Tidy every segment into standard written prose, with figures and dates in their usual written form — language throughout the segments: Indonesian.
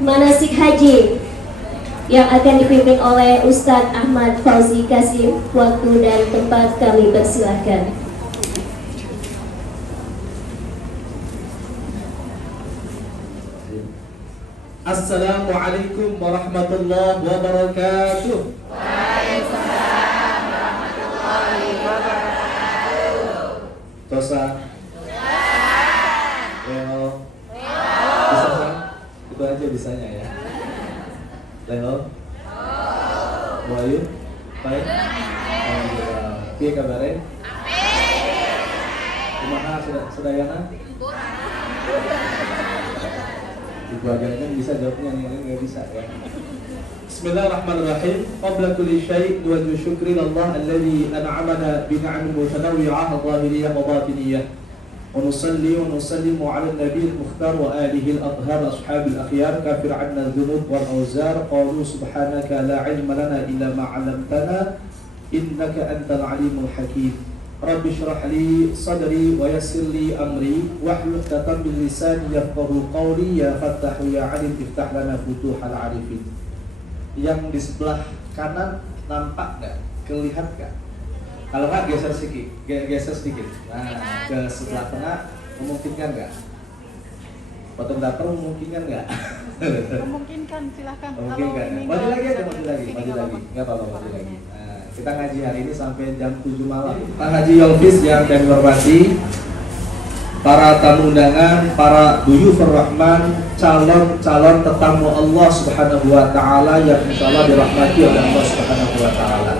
manasik haji yang akan dipimpin oleh Ustadz Ahmad Fauzi Kasim. Waktu dan tempat kami persilahkan. Assalamualaikum warahmatullahi wabarakatuh. Waalaikumsalam warahmatullahi wabarakatuh. Tosa. Leo. Bisa? Itu aja bisanya ya. Leo. Wahyu. Baik. Alhamdulillah. Piye kabare? Kumaha sedayana? Ibu agaknya bisa jawabnya, yang lain nggak bisa ya. Bismillahirrahmanirrahim. Qabla kulli syai' nuwajjihu syukri lillah alladzi an'amana bi ni'amin mutanawwi'ah dhahiriyah wa batiniyah. Wa nusalli wa nusallimu 'ala an-nabiyil mukhtar wa alihi al-athhar ashabil akhyar kafir 'anna adh-dhunub wal awzar qalu subhanaka la 'ilma lana illa ma 'allamtana innaka antal 'alimul hakim. Rabbi shrah li sadri wa yassir li amri wahlul 'uqdatam min lisani yafqahu qawli ya fattahu ya 'alim iftah lana futuhal 'arifin. Yang di sebelah kanan nampak nggak? Kelihat nggak? Kalau nggak geser sedikit. Nah, ke sebelah tengah memungkinkan nggak? Potong dapur memungkinkan nggak? Memungkinkan, silahkan. Memungkinkan. Maju lagi aja, maju lagi. Nggak apa-apa, maju lagi. Kita ngaji hari ini sampai jam 7 malam. Pak Haji Yolfis yang kami hormati, para tamu undangan, para duyufur rahman, calon-calon tetamu Allah Subhanahu wa taala yang insyaallah dirahmati oleh Allah Subhanahu wa taala.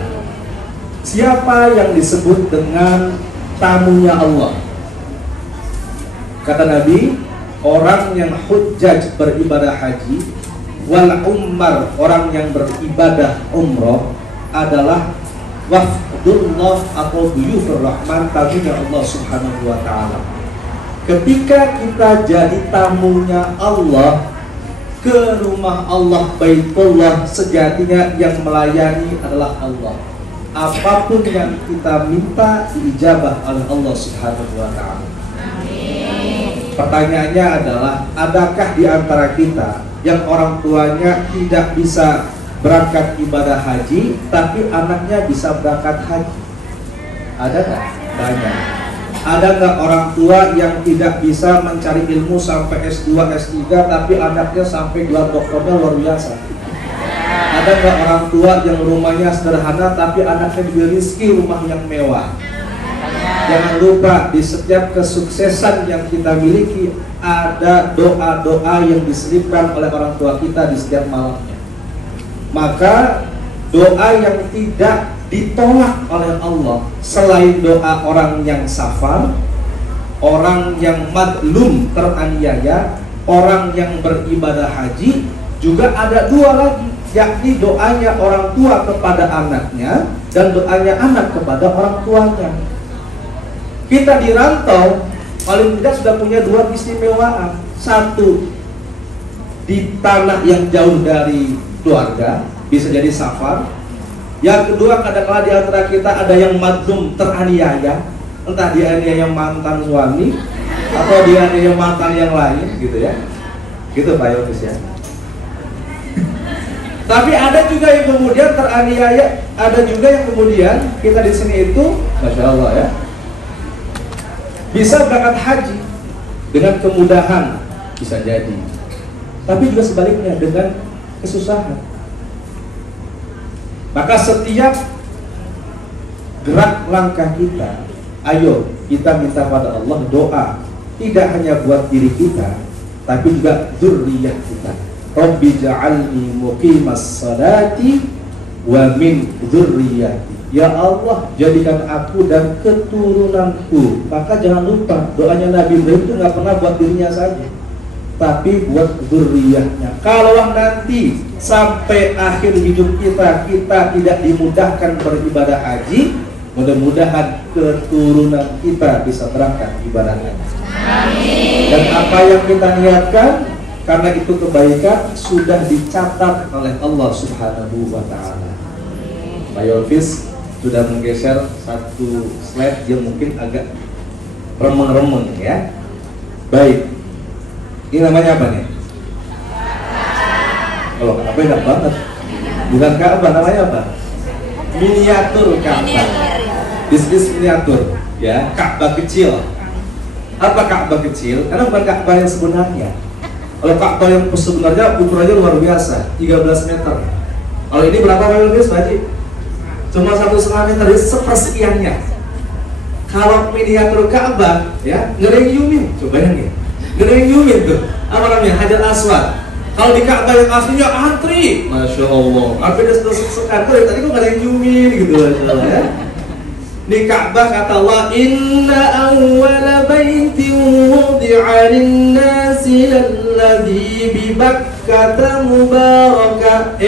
Siapa yang disebut dengan tamunya Allah? Kata Nabi, orang yang hujjaj beribadah haji, wal ummar orang yang beribadah umroh adalah wafdullah atau duyufur rahman, tamunya Allah Subhanahu wa taala. Ketika kita jadi tamunya Allah ke rumah Allah Baitullah, sejatinya yang melayani adalah Allah. Apapun yang kita minta diijabah oleh Allah Subhanahu wa taala. Pertanyaannya adalah, adakah di antara kita yang orang tuanya tidak bisa berangkat ibadah haji, tapi anaknya bisa berangkat haji? Ada nggak? Banyak. Ada nggak orang tua yang tidak bisa mencari ilmu sampai S2, S3, tapi anaknya sampai gelar doktornya luar biasa? Ada nggak orang tua yang rumahnya sederhana, tapi anaknya diberi rezeki rumah yang mewah? Jangan lupa, di setiap kesuksesan yang kita miliki ada doa-doa yang diselipkan oleh orang tua kita di setiap malamnya. Maka doa yang tidak ditolak oleh Allah selain doa orang yang safar, orang yang madlum teraniaya, orang yang beribadah haji, juga ada dua lagi, yakni doanya orang tua kepada anaknya dan doanya anak kepada orang tuanya. Kita di rantau paling tidak sudah punya dua keistimewaan. Satu, di tanah yang jauh dari keluarga, bisa jadi safar. Yang kedua, kadang-kadang di antara kita ada yang madlum teraniaya, entah dianiaya mantan suami atau dianiaya mantan yang lain, gitu ya. Gitu Pak Yofis ya. Tapi ada juga yang kemudian teraniaya, ada juga yang kemudian kita di sini itu, masya Allah ya, bisa berangkat haji dengan kemudahan, bisa jadi. Tapi juga sebaliknya dengan kesusahan. Maka setiap gerak langkah kita, ayo kita minta pada Allah doa, tidak hanya buat diri kita, tapi juga dzurriyyah kita. Rabbi ja'alni muqimas salati wa min dzurriyyati. Ya Allah, jadikan aku dan keturunanku. Maka jangan lupa, doanya Nabi Ibrahim itu nggak pernah buat dirinya saja, tapi buat dzurriyyahnya. Kalau nanti sampai akhir hidup kita tidak dimudahkan beribadah haji, mudah-mudahan keturunan kita bisa berangkat ibadah haji. Amin. Dan apa yang kita niatkan, karena itu kebaikan sudah dicatat oleh Allah Subhanahu wa taala. Pak Yolfis sudah menggeser satu slide yang mungkin agak remeng-remeng ya. Baik. Ini namanya apa nih? Kalau Ka'bah enak banget. Bukan Ka'bah, namanya apa? Miniatur Ka'bah. Bisnis miniatur, ya, Ka'bah kecil. Apa Ka'bah kecil? Karena bukan Ka'bah yang sebenarnya. Kalau Ka'bah yang sebenarnya ukurannya luar biasa, 13 meter. Kalau ini berapa meter, Pak Haji? Cuma 1,5 meter, jadi sepersekiannya. Kalau miniatur Ka'bah, ya, ngerenyumin, coba bayangin, ngerenyumin tuh, apa namanya, Hajar Aswad. Kalau di Ka'bah yang aslinya antri, masya Allah, antri udah sekat, tadi kok ngerenyumin gitu, masya Allah, ya. Di Ka'bah kata Allah, Inna awwala baitin wudi'a lin-nasi lalladzi bi Bakkata mubaraka.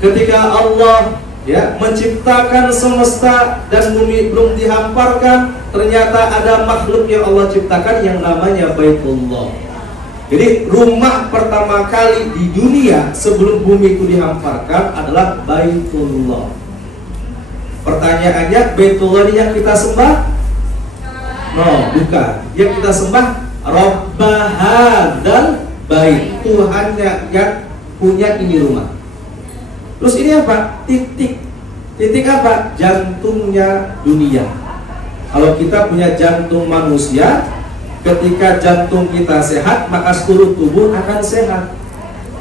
Ketika Allah ya menciptakan semesta dan bumi belum dihamparkan, ternyata ada makhluk yang Allah ciptakan yang namanya Baitullah. Jadi rumah pertama kali di dunia sebelum bumi itu dihamparkan adalah Baitullah. Pertanyaannya, Baitullah ini yang kita sembah? No, bukan. Yang kita sembah Rabbahadzal Bait, Tuhannya yang punya ini rumah. Terus ini apa? Titik. Titik apa? Jantungnya dunia. Kalau kita punya jantung manusia, ketika jantung kita sehat, maka seluruh tubuh akan sehat.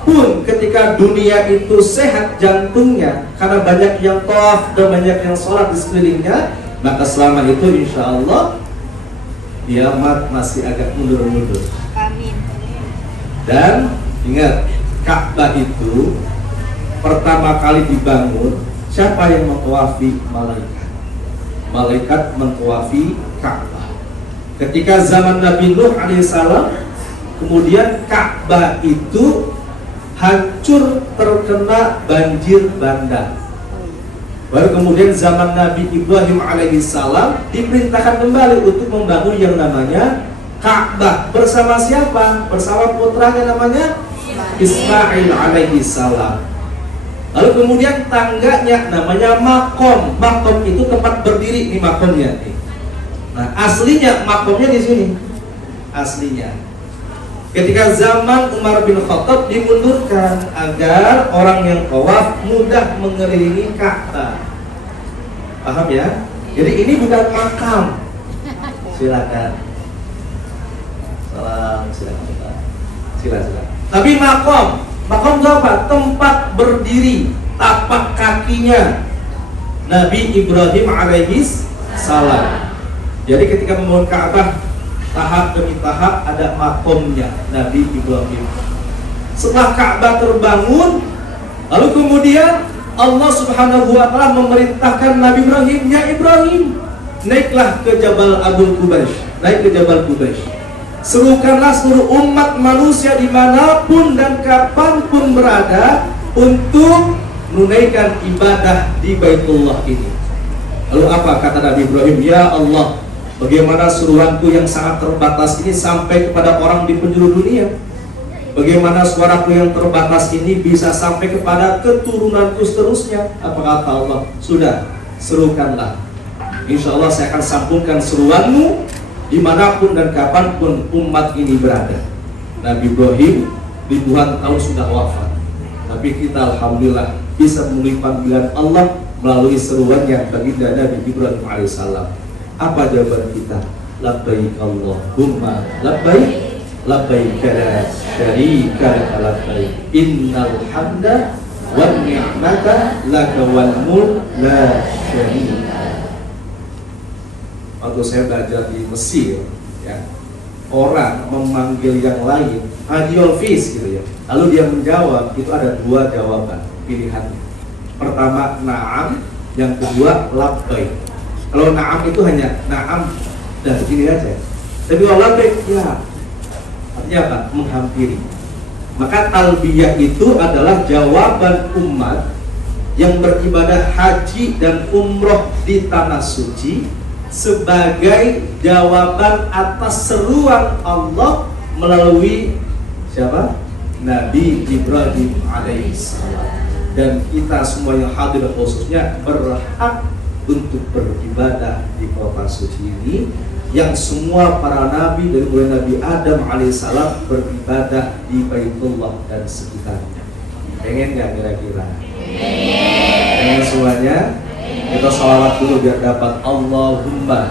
Pun ketika dunia itu sehat jantungnya, karena banyak yang tawaf dan banyak yang sholat di sekelilingnya, maka selama itu insya Allah kiamat masih agak mundur-mundur. Amin. Dan ingat, Ka'bah itu pertama kali dibangun, siapa yang mentawafi? Malaikat. Malaikat mentawafi Ka'bah. Ketika zaman Nabi Nuh alaihissalam, kemudian Ka'bah itu hancur terkena banjir bandang. Baru kemudian zaman Nabi Ibrahim alaihissalam diperintahkan kembali untuk membangun yang namanya Ka'bah. Bersama siapa? Bersama putranya namanya Ismail alaihissalam. Lalu kemudian tangganya namanya makom. Makom itu tempat berdiri, ini makomnya. Nah, aslinya makomnya di sini. Aslinya. Ketika zaman Umar bin Khattab dimundurkan agar orang yang tawaf mudah mengelilingi Ka'bah. Paham ya? Jadi ini bukan makam. Silakan. Salam, silakan. Silakan. Tapi makom. Makom itu apa? Tempat berdiri, tapak kakinya Nabi Ibrahim alaihis salam. Jadi ketika membangun Ka'bah, tahap demi tahap ada makomnya Nabi Ibrahim. Setelah Ka'bah terbangun, lalu kemudian Allah Subhanahu wa Ta'ala memerintahkan Nabi Ibrahim, ya Ibrahim, naiklah ke Jabal Abul Qubais, naik ke Jabal Qubais. Serukanlah seluruh umat manusia dimanapun dan kapanpun berada untuk menunaikan ibadah di Baitullah ini. Lalu apa kata Nabi Ibrahim? Ya Allah, bagaimana seruanku yang sangat terbatas ini sampai kepada orang di penjuru dunia? Bagaimana suaraku yang terbatas ini bisa sampai kepada keturunanku seterusnya? Apa kata Allah? Sudah, serukanlah. Insya Allah saya akan sambungkan seruanmu dimanapun dan kapanpun umat ini berada. Nabi Ibrahim ribuan tahun sudah wafat, tapi kita alhamdulillah bisa memenuhi panggilan Allah melalui seruannya baginda Nabi Ibrahim alaihissalam. Apa jawaban kita? Labbaik Allahumma labbaik, labbaik la syarika laka labbaik, innal hamda wan ni'mata laka wal mulk la syarika. Waktu saya belajar di Mesir, ya, orang memanggil yang lain Adiolfis gitu ya. Lalu dia menjawab, itu ada dua jawaban pilihannya. Pertama na'am, yang kedua labbaik. Kalau na'am itu hanya na'am dan begini aja. Tapi kalau labbaik, ya, artinya apa? Menghampiri. Maka talbiyah itu adalah jawaban umat yang beribadah haji dan umroh di tanah suci sebagai jawaban atas seruan Allah melalui siapa? Nabi Ibrahim alaihissalam. Dan kita semua yang hadir khususnya berhak untuk beribadah di kota suci ini yang semua para nabi dari mulai Nabi Adam alaihissalam beribadah di Baitullah dan sekitarnya. Pengen nggak kira-kira? Pengen semuanya? Kita sholawat dulu biar dapat. Allahumma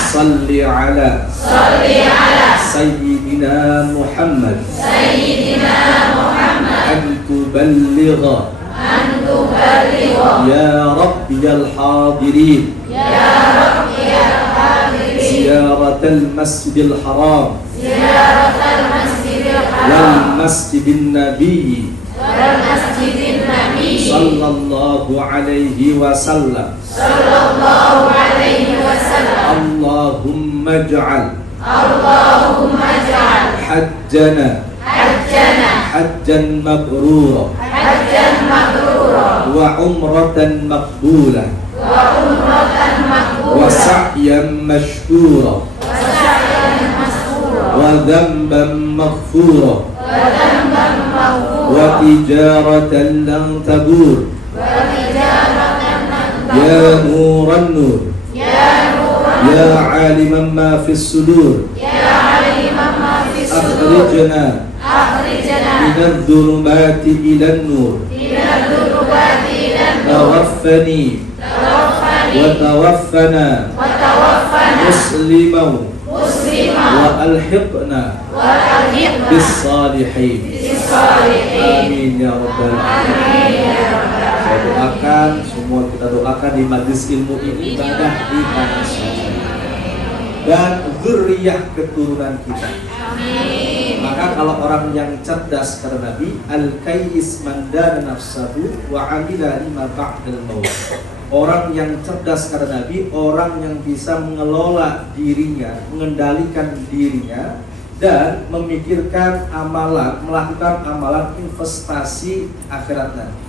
salli ala Sayyidina Muhammad an tuballigha ya Rabbiyal hadirin ziyaratal masjidil haram wal masjidin nabiyyi sallallahu alaihi wasallam Allahumma ij'al hajjana hajjan mabrura wa umratan maqbula wa sa'yan mashkura wa dhanban maghfura wa tijaratan lan tabur ya nuran nur ya aliman ma fis sudur akhrijna minadh dhulumati ilan nur tawaffani wa tawaffana musliman wa alhiqna bis salihin. Amin ya rabbal alamin. Saya doakan, semua kita doakan di majlis ilmu ini ibadah di tanah suci dan zuriyah keturunan kita. Maka kalau orang yang cerdas kata Nabi, al-kayyis man dana nafsahu wa amila lima ba'dal maut. Orang yang cerdas kata Nabi, orang yang bisa mengelola dirinya, mengendalikan dirinya dan memikirkan amalan, melakukan amalan investasi akhirat nanti.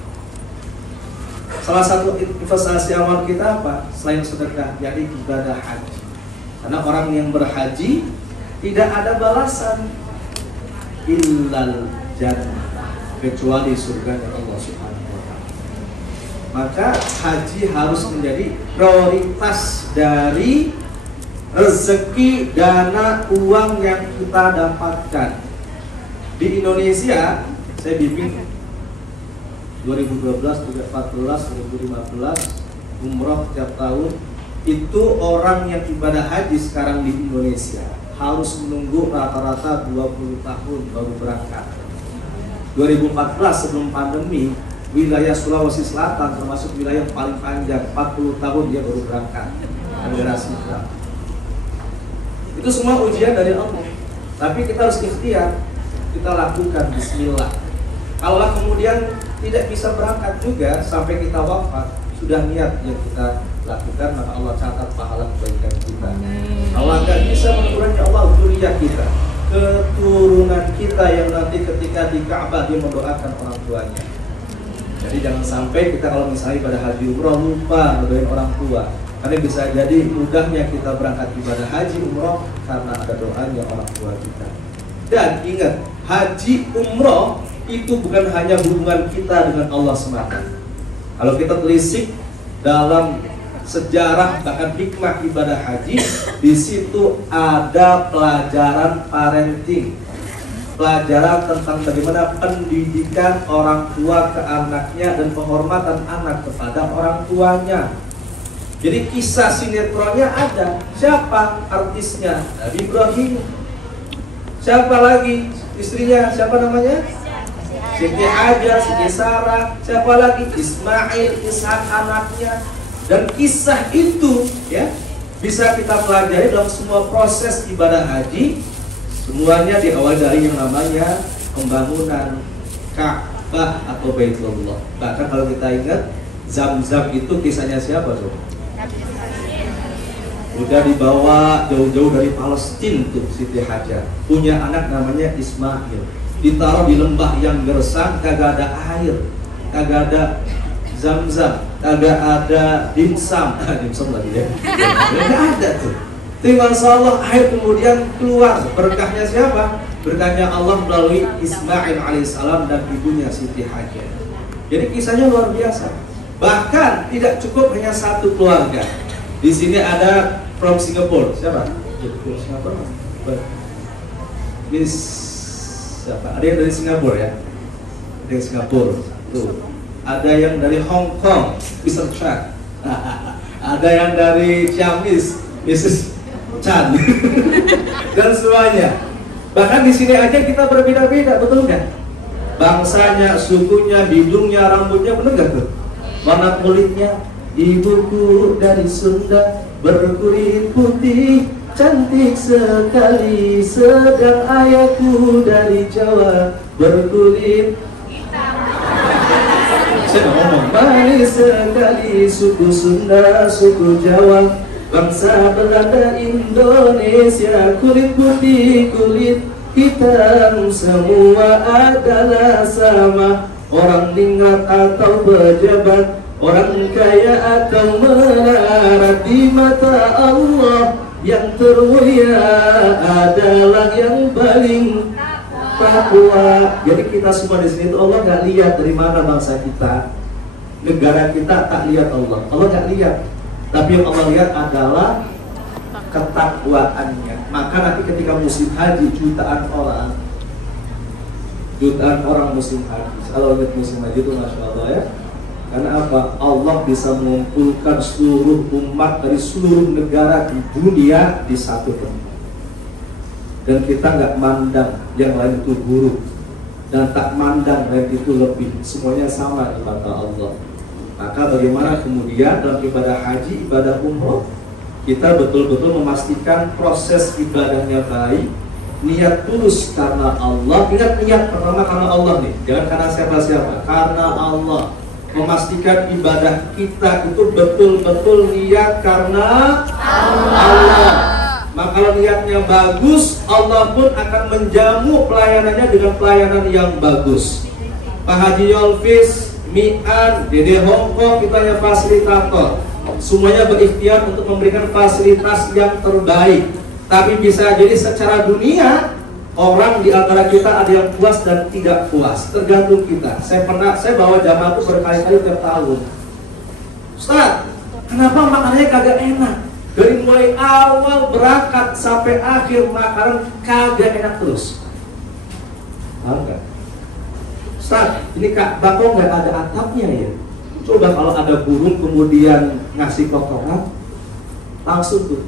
Salah satu investasi amal kita apa? Selain sedekah, yakni ibadah haji. Karena orang yang berhaji tidak ada balasan illal jannah, kecuali surganya Allah Subhanahu wa ta'ala. Maka haji harus menjadi prioritas dari rezeki, dana, uang yang kita dapatkan. Di Indonesia, saya bimbing 2012, 2014, 2015 umroh setiap tahun. Itu orang yang ibadah haji sekarang di Indonesia harus menunggu rata-rata 20 tahun baru berangkat. 2014 sebelum pandemi, wilayah Sulawesi Selatan termasuk wilayah paling panjang, 40 tahun dia baru berangkat. Generasi berapa? Itu semua ujian dari Allah. Tapi kita harus ikhtiar, kita lakukan bismillah. Kalau kemudian tidak bisa berangkat juga sampai kita wafat, sudah niat yang kita lakukan, maka Allah catat pahala kebaikan kita. Allah nggak bisa mengurangi Allah zuriyah kita, keturunan kita yang nanti ketika di Ka'bah dia mendoakan orang tuanya. Jadi jangan sampai kita kalau misalnya pada haji umroh lupa mendoain orang tua. Karena bisa jadi mudahnya kita berangkat ibadah haji umroh karena ada doanya orang tua kita. Dan ingat, haji umroh itu bukan hanya hubungan kita dengan Allah semata. Kalau kita telisik dalam sejarah bahkan hikmah ibadah haji, di situ ada pelajaran parenting, pelajaran tentang bagaimana pendidikan orang tua ke anaknya dan penghormatan anak kepada orang tuanya. Jadi kisah sinetronnya ada. Siapa artisnya? Nabi Ibrahim. Siapa lagi istrinya? Siapa namanya? Siti Hajar, Siti Sarah. Siapa lagi? Ismail, Ishak anaknya. Dan kisah itu ya bisa kita pelajari dalam semua proses ibadah haji. Semuanya diawali dari yang namanya pembangunan Ka'bah atau Baitullah. Bahkan kalau kita ingat, Zam-Zam itu kisahnya siapa tuh? Udah dibawa jauh-jauh dari Palestina tuh Siti Hajar. Punya anak namanya Ismail. Ditaruh di lembah yang gersang, kagak ada air, kagak ada Zam-Zam, kagak ada dimsum. Dimsum lagi ya. Kagak ada tuh. Tapi Masya Allah, air kemudian keluar. Berkahnya siapa? Berkahnya Allah melalui Ismail alaihissalam dan ibunya Siti Hajar. Jadi kisahnya luar biasa. Bahkan tidak cukup hanya satu keluarga. Di sini ada from Singapore. Siapa? Singapore. Miss siapa? Ada yang dari Singapura ya? Ada yang Singapura. Tuh. Ada yang dari Hong Kong, Mr. Chan. Ada yang dari Ciamis, Mrs. Chan. Dan semuanya. Bahkan di sini aja kita berbeda-beda, betul nggak? Bangsanya, sukunya, hidungnya, rambutnya, bener nggak tuh? Warna kulitnya. Ibuku dari Sunda berkulit putih, cantik sekali. Sedang ayahku dari Jawa berkulit hitam. Saya ngomong manis sekali. Suku Sunda, suku Jawa, bangsa Belanda, Indonesia, kulit putih, kulit hitam, semua adalah sama. Orang ningrat atau pejabat, orang kaya atau melarat, di mata Allah yang termulia adalah yang paling takwa. Jadi kita semua di sini itu Allah nggak lihat dari mana bangsa kita, negara kita, tak lihat Allah. Allah nggak lihat. Tapi yang Allah lihat adalah ketakwaannya. Maka nanti ketika musim haji, jutaan orang musim haji. Kalau lihat musim haji itu Masya Allah ya. Karena apa? Allah bisa mengumpulkan seluruh umat dari seluruh negara di dunia di satu tempat. Dan kita nggak mandang yang lain itu buruk, dan tak mandang lain itu lebih. Semuanya sama di mata Allah. Maka bagaimana kemudian dalam ibadah haji, ibadah umroh, kita betul-betul memastikan proses ibadahnya baik, niat tulus karena Allah. Ingat, niat pertama karena Allah nih, jangan karena siapa-siapa, karena Allah. Memastikan ibadah kita itu betul-betul niat karena Allah. Maka kalau niatnya bagus, Allah pun akan menjamu pelayanannya dengan pelayanan yang bagus. Pak Haji Yolfis, Mi'an, Dede Hongkong, kita hanya fasilitator. Semuanya berikhtiar untuk memberikan fasilitas yang terbaik. Tapi bisa jadi secara dunia, orang di antara kita ada yang puas dan tidak puas. Tergantung kita. Saya bawa jamaahku berkali-kali tiap tahun. Ustaz, kenapa makanannya kagak enak? Dari mulai awal berangkat sampai akhir makanan kagak enak terus. Tahu nggak? Ustaz, ini Kak Bako nggak ada atapnya ya? Coba kalau ada burung kemudian ngasih kotoran, langsung tuh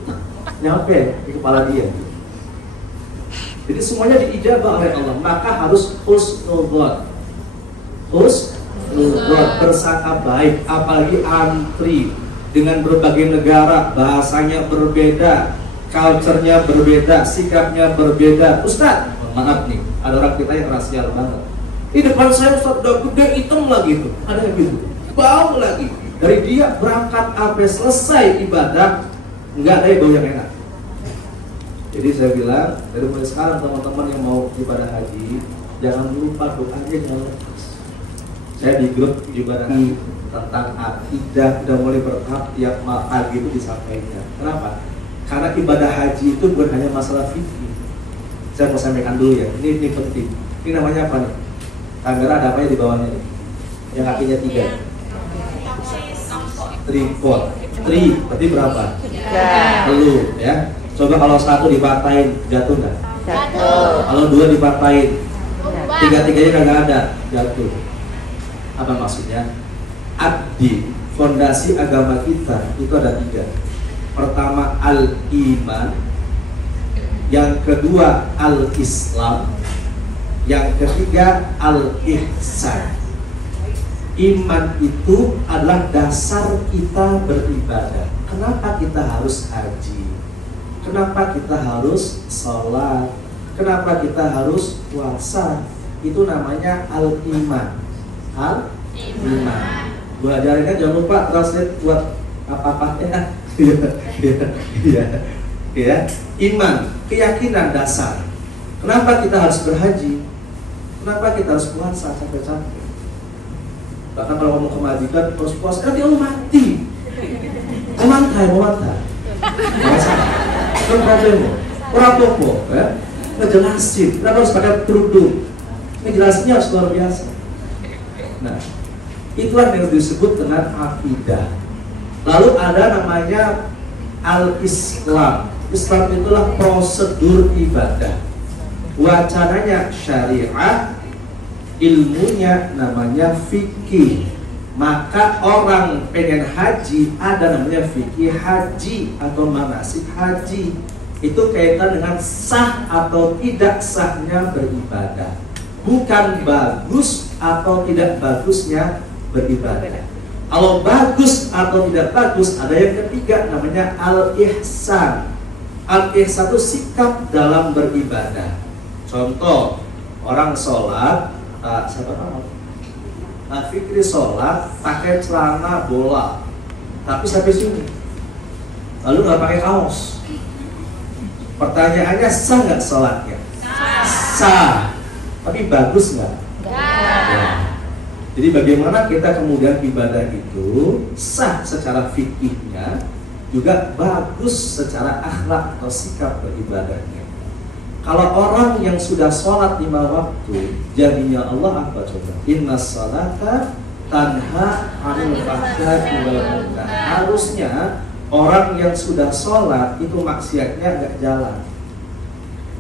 nyampe di kepala dia. Jadi semuanya diijabah oleh Allah. Maka harus husnul bersangka baik. Apalagi antri dengan berbagai negara, bahasanya berbeda, culture-nya berbeda, sikapnya berbeda. Ustaz, maaf nih, ada orang kita yang rasial banget. Di depan saya Ustaz udah gede hitam lagi tuh, ada yang gitu, bau lagi. Dari dia berangkat sampai selesai ibadah, nggak ada yang bau yang enak. Jadi saya bilang, dari mulai sekarang teman-teman yang mau ibadah haji, jangan lupa doanya jangan lepas. Saya di grup ibadah haji tentang akidah udah mulai bertahap tiap pagi itu disampaikan. Kenapa? Karena ibadah haji itu bukan hanya masalah fikih. Saya mau sampaikan dulu ya, ini penting. Ini namanya apa nih? Kamera ada apa ya di bawahnya nih? Yang kakinya 3. Tripod. Berarti berapa? 3. Ya. Coba kalau 1 dipatahin, jatuh nggak? Jatuh. Kalau 2 dipatahin, 3-tiganya kagak ada, jatuh. Apa maksudnya? Abdi, fondasi agama kita itu ada 3. Pertama al-iman, yang kedua al-islam, yang ketiga al-ihsan. Iman itu adalah dasar kita beribadah. Kenapa kita harus haji? Kenapa kita harus sholat? Kenapa kita harus puasa? Itu namanya al-iman. Al-iman. Gua ajarin kan, jangan lupa translate buat apa-apa ya. Iman, keyakinan dasar. Kenapa kita harus berhaji? Kenapa kita harus puasa sampai-sampai? Bahkan kalau ngomong kemajikan terus puasa, nanti Allah mati. Mau mantap. Kan problemnya, orang popo, ya, ngejelasin. Kenapa harus pakai kerudung? Ngejelasinnya harus luar biasa. Nah, itulah yang disebut dengan akidah. Lalu ada namanya al-Islam. Islam itulah prosedur ibadah. Wacananya syariat, ilmunya namanya fikih. Maka orang pengen haji ada namanya fikih haji atau manasik haji. Itu kaitan dengan sah atau tidak sahnya beribadah, bukan bagus atau tidak bagusnya beribadah. Kalau bagus atau tidak bagus, ada yang ketiga namanya al-ihsan. Al-ihsan itu sikap dalam beribadah. Contoh, orang sholat, siapa nama? Fikri sholat pakai celana bola, tapi sampai sini, lalu nggak pakai kaos. Pertanyaannya, sah nggak sholatnya? Sah. Tapi bagus nggak? Ya. Jadi bagaimana kita kemudian ibadah itu sah secara fikihnya, juga bagus secara akhlak atau sikap beribadahnya. Kalau orang yang sudah sholat 5 waktu, jadinya Allah apa coba? Inna sholata tanha 'anil fahsya'i wal munkar. Harusnya orang yang sudah sholat itu maksiatnya nggak jalan,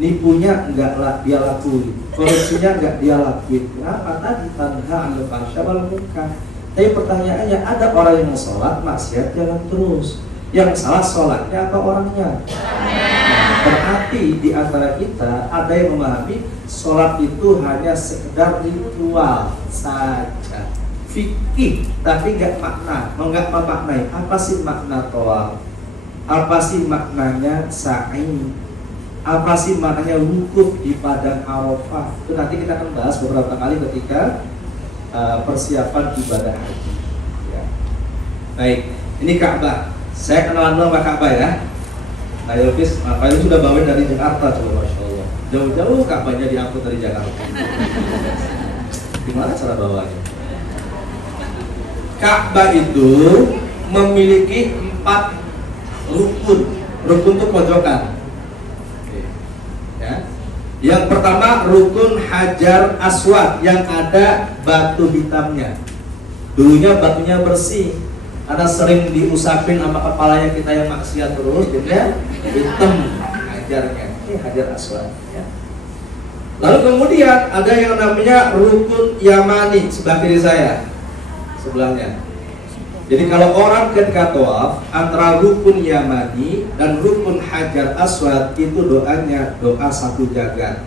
nipunya nggak dia lakuin, korupsinya nggak dia lakuin. Kenapa? Tadi tanha 'anil fahsya'i wal munkar. Tapi pertanyaannya, ada orang yang sholat maksiat jalan terus. Yang salah sholatnya atau orangnya? Berarti di antara kita ada yang memahami sholat itu hanya sekedar ritual saja, fikih, tapi nggak memaknai apa sih makna tawaf, apa sih maknanya sa'i, apa sih maknanya wukuf di padang Arafah. Itu nanti kita akan bahas beberapa kali ketika persiapan ibadah haji. Ya. Baik, ini Ka'bah. Saya kenalan dulu sama Ka'bah ya. Nah, Yofis, Pak Yofis sudah bawain dari Jakarta, coba Masya Allah. Jauh-jauh Ka'bahnya diangkut dari Jakarta. Gimana cara bawanya? Ka'bah itu memiliki 4 rukun. Rukun itu pojokan. Ya. Yang pertama rukun Hajar Aswad yang ada batu hitamnya. Dulunya batunya bersih, karena sering diusapin sama kepalanya kita yang maksiat terus, jadinya hitam hajarnya. Ini Hajar Aswad. Ya. Lalu kemudian ada yang namanya rukun Yamani sebelah kiri saya, sebelahnya. Jadi kalau orang ketika tawaf antara rukun Yamani dan rukun Hajar Aswad itu doanya doa satu jagat.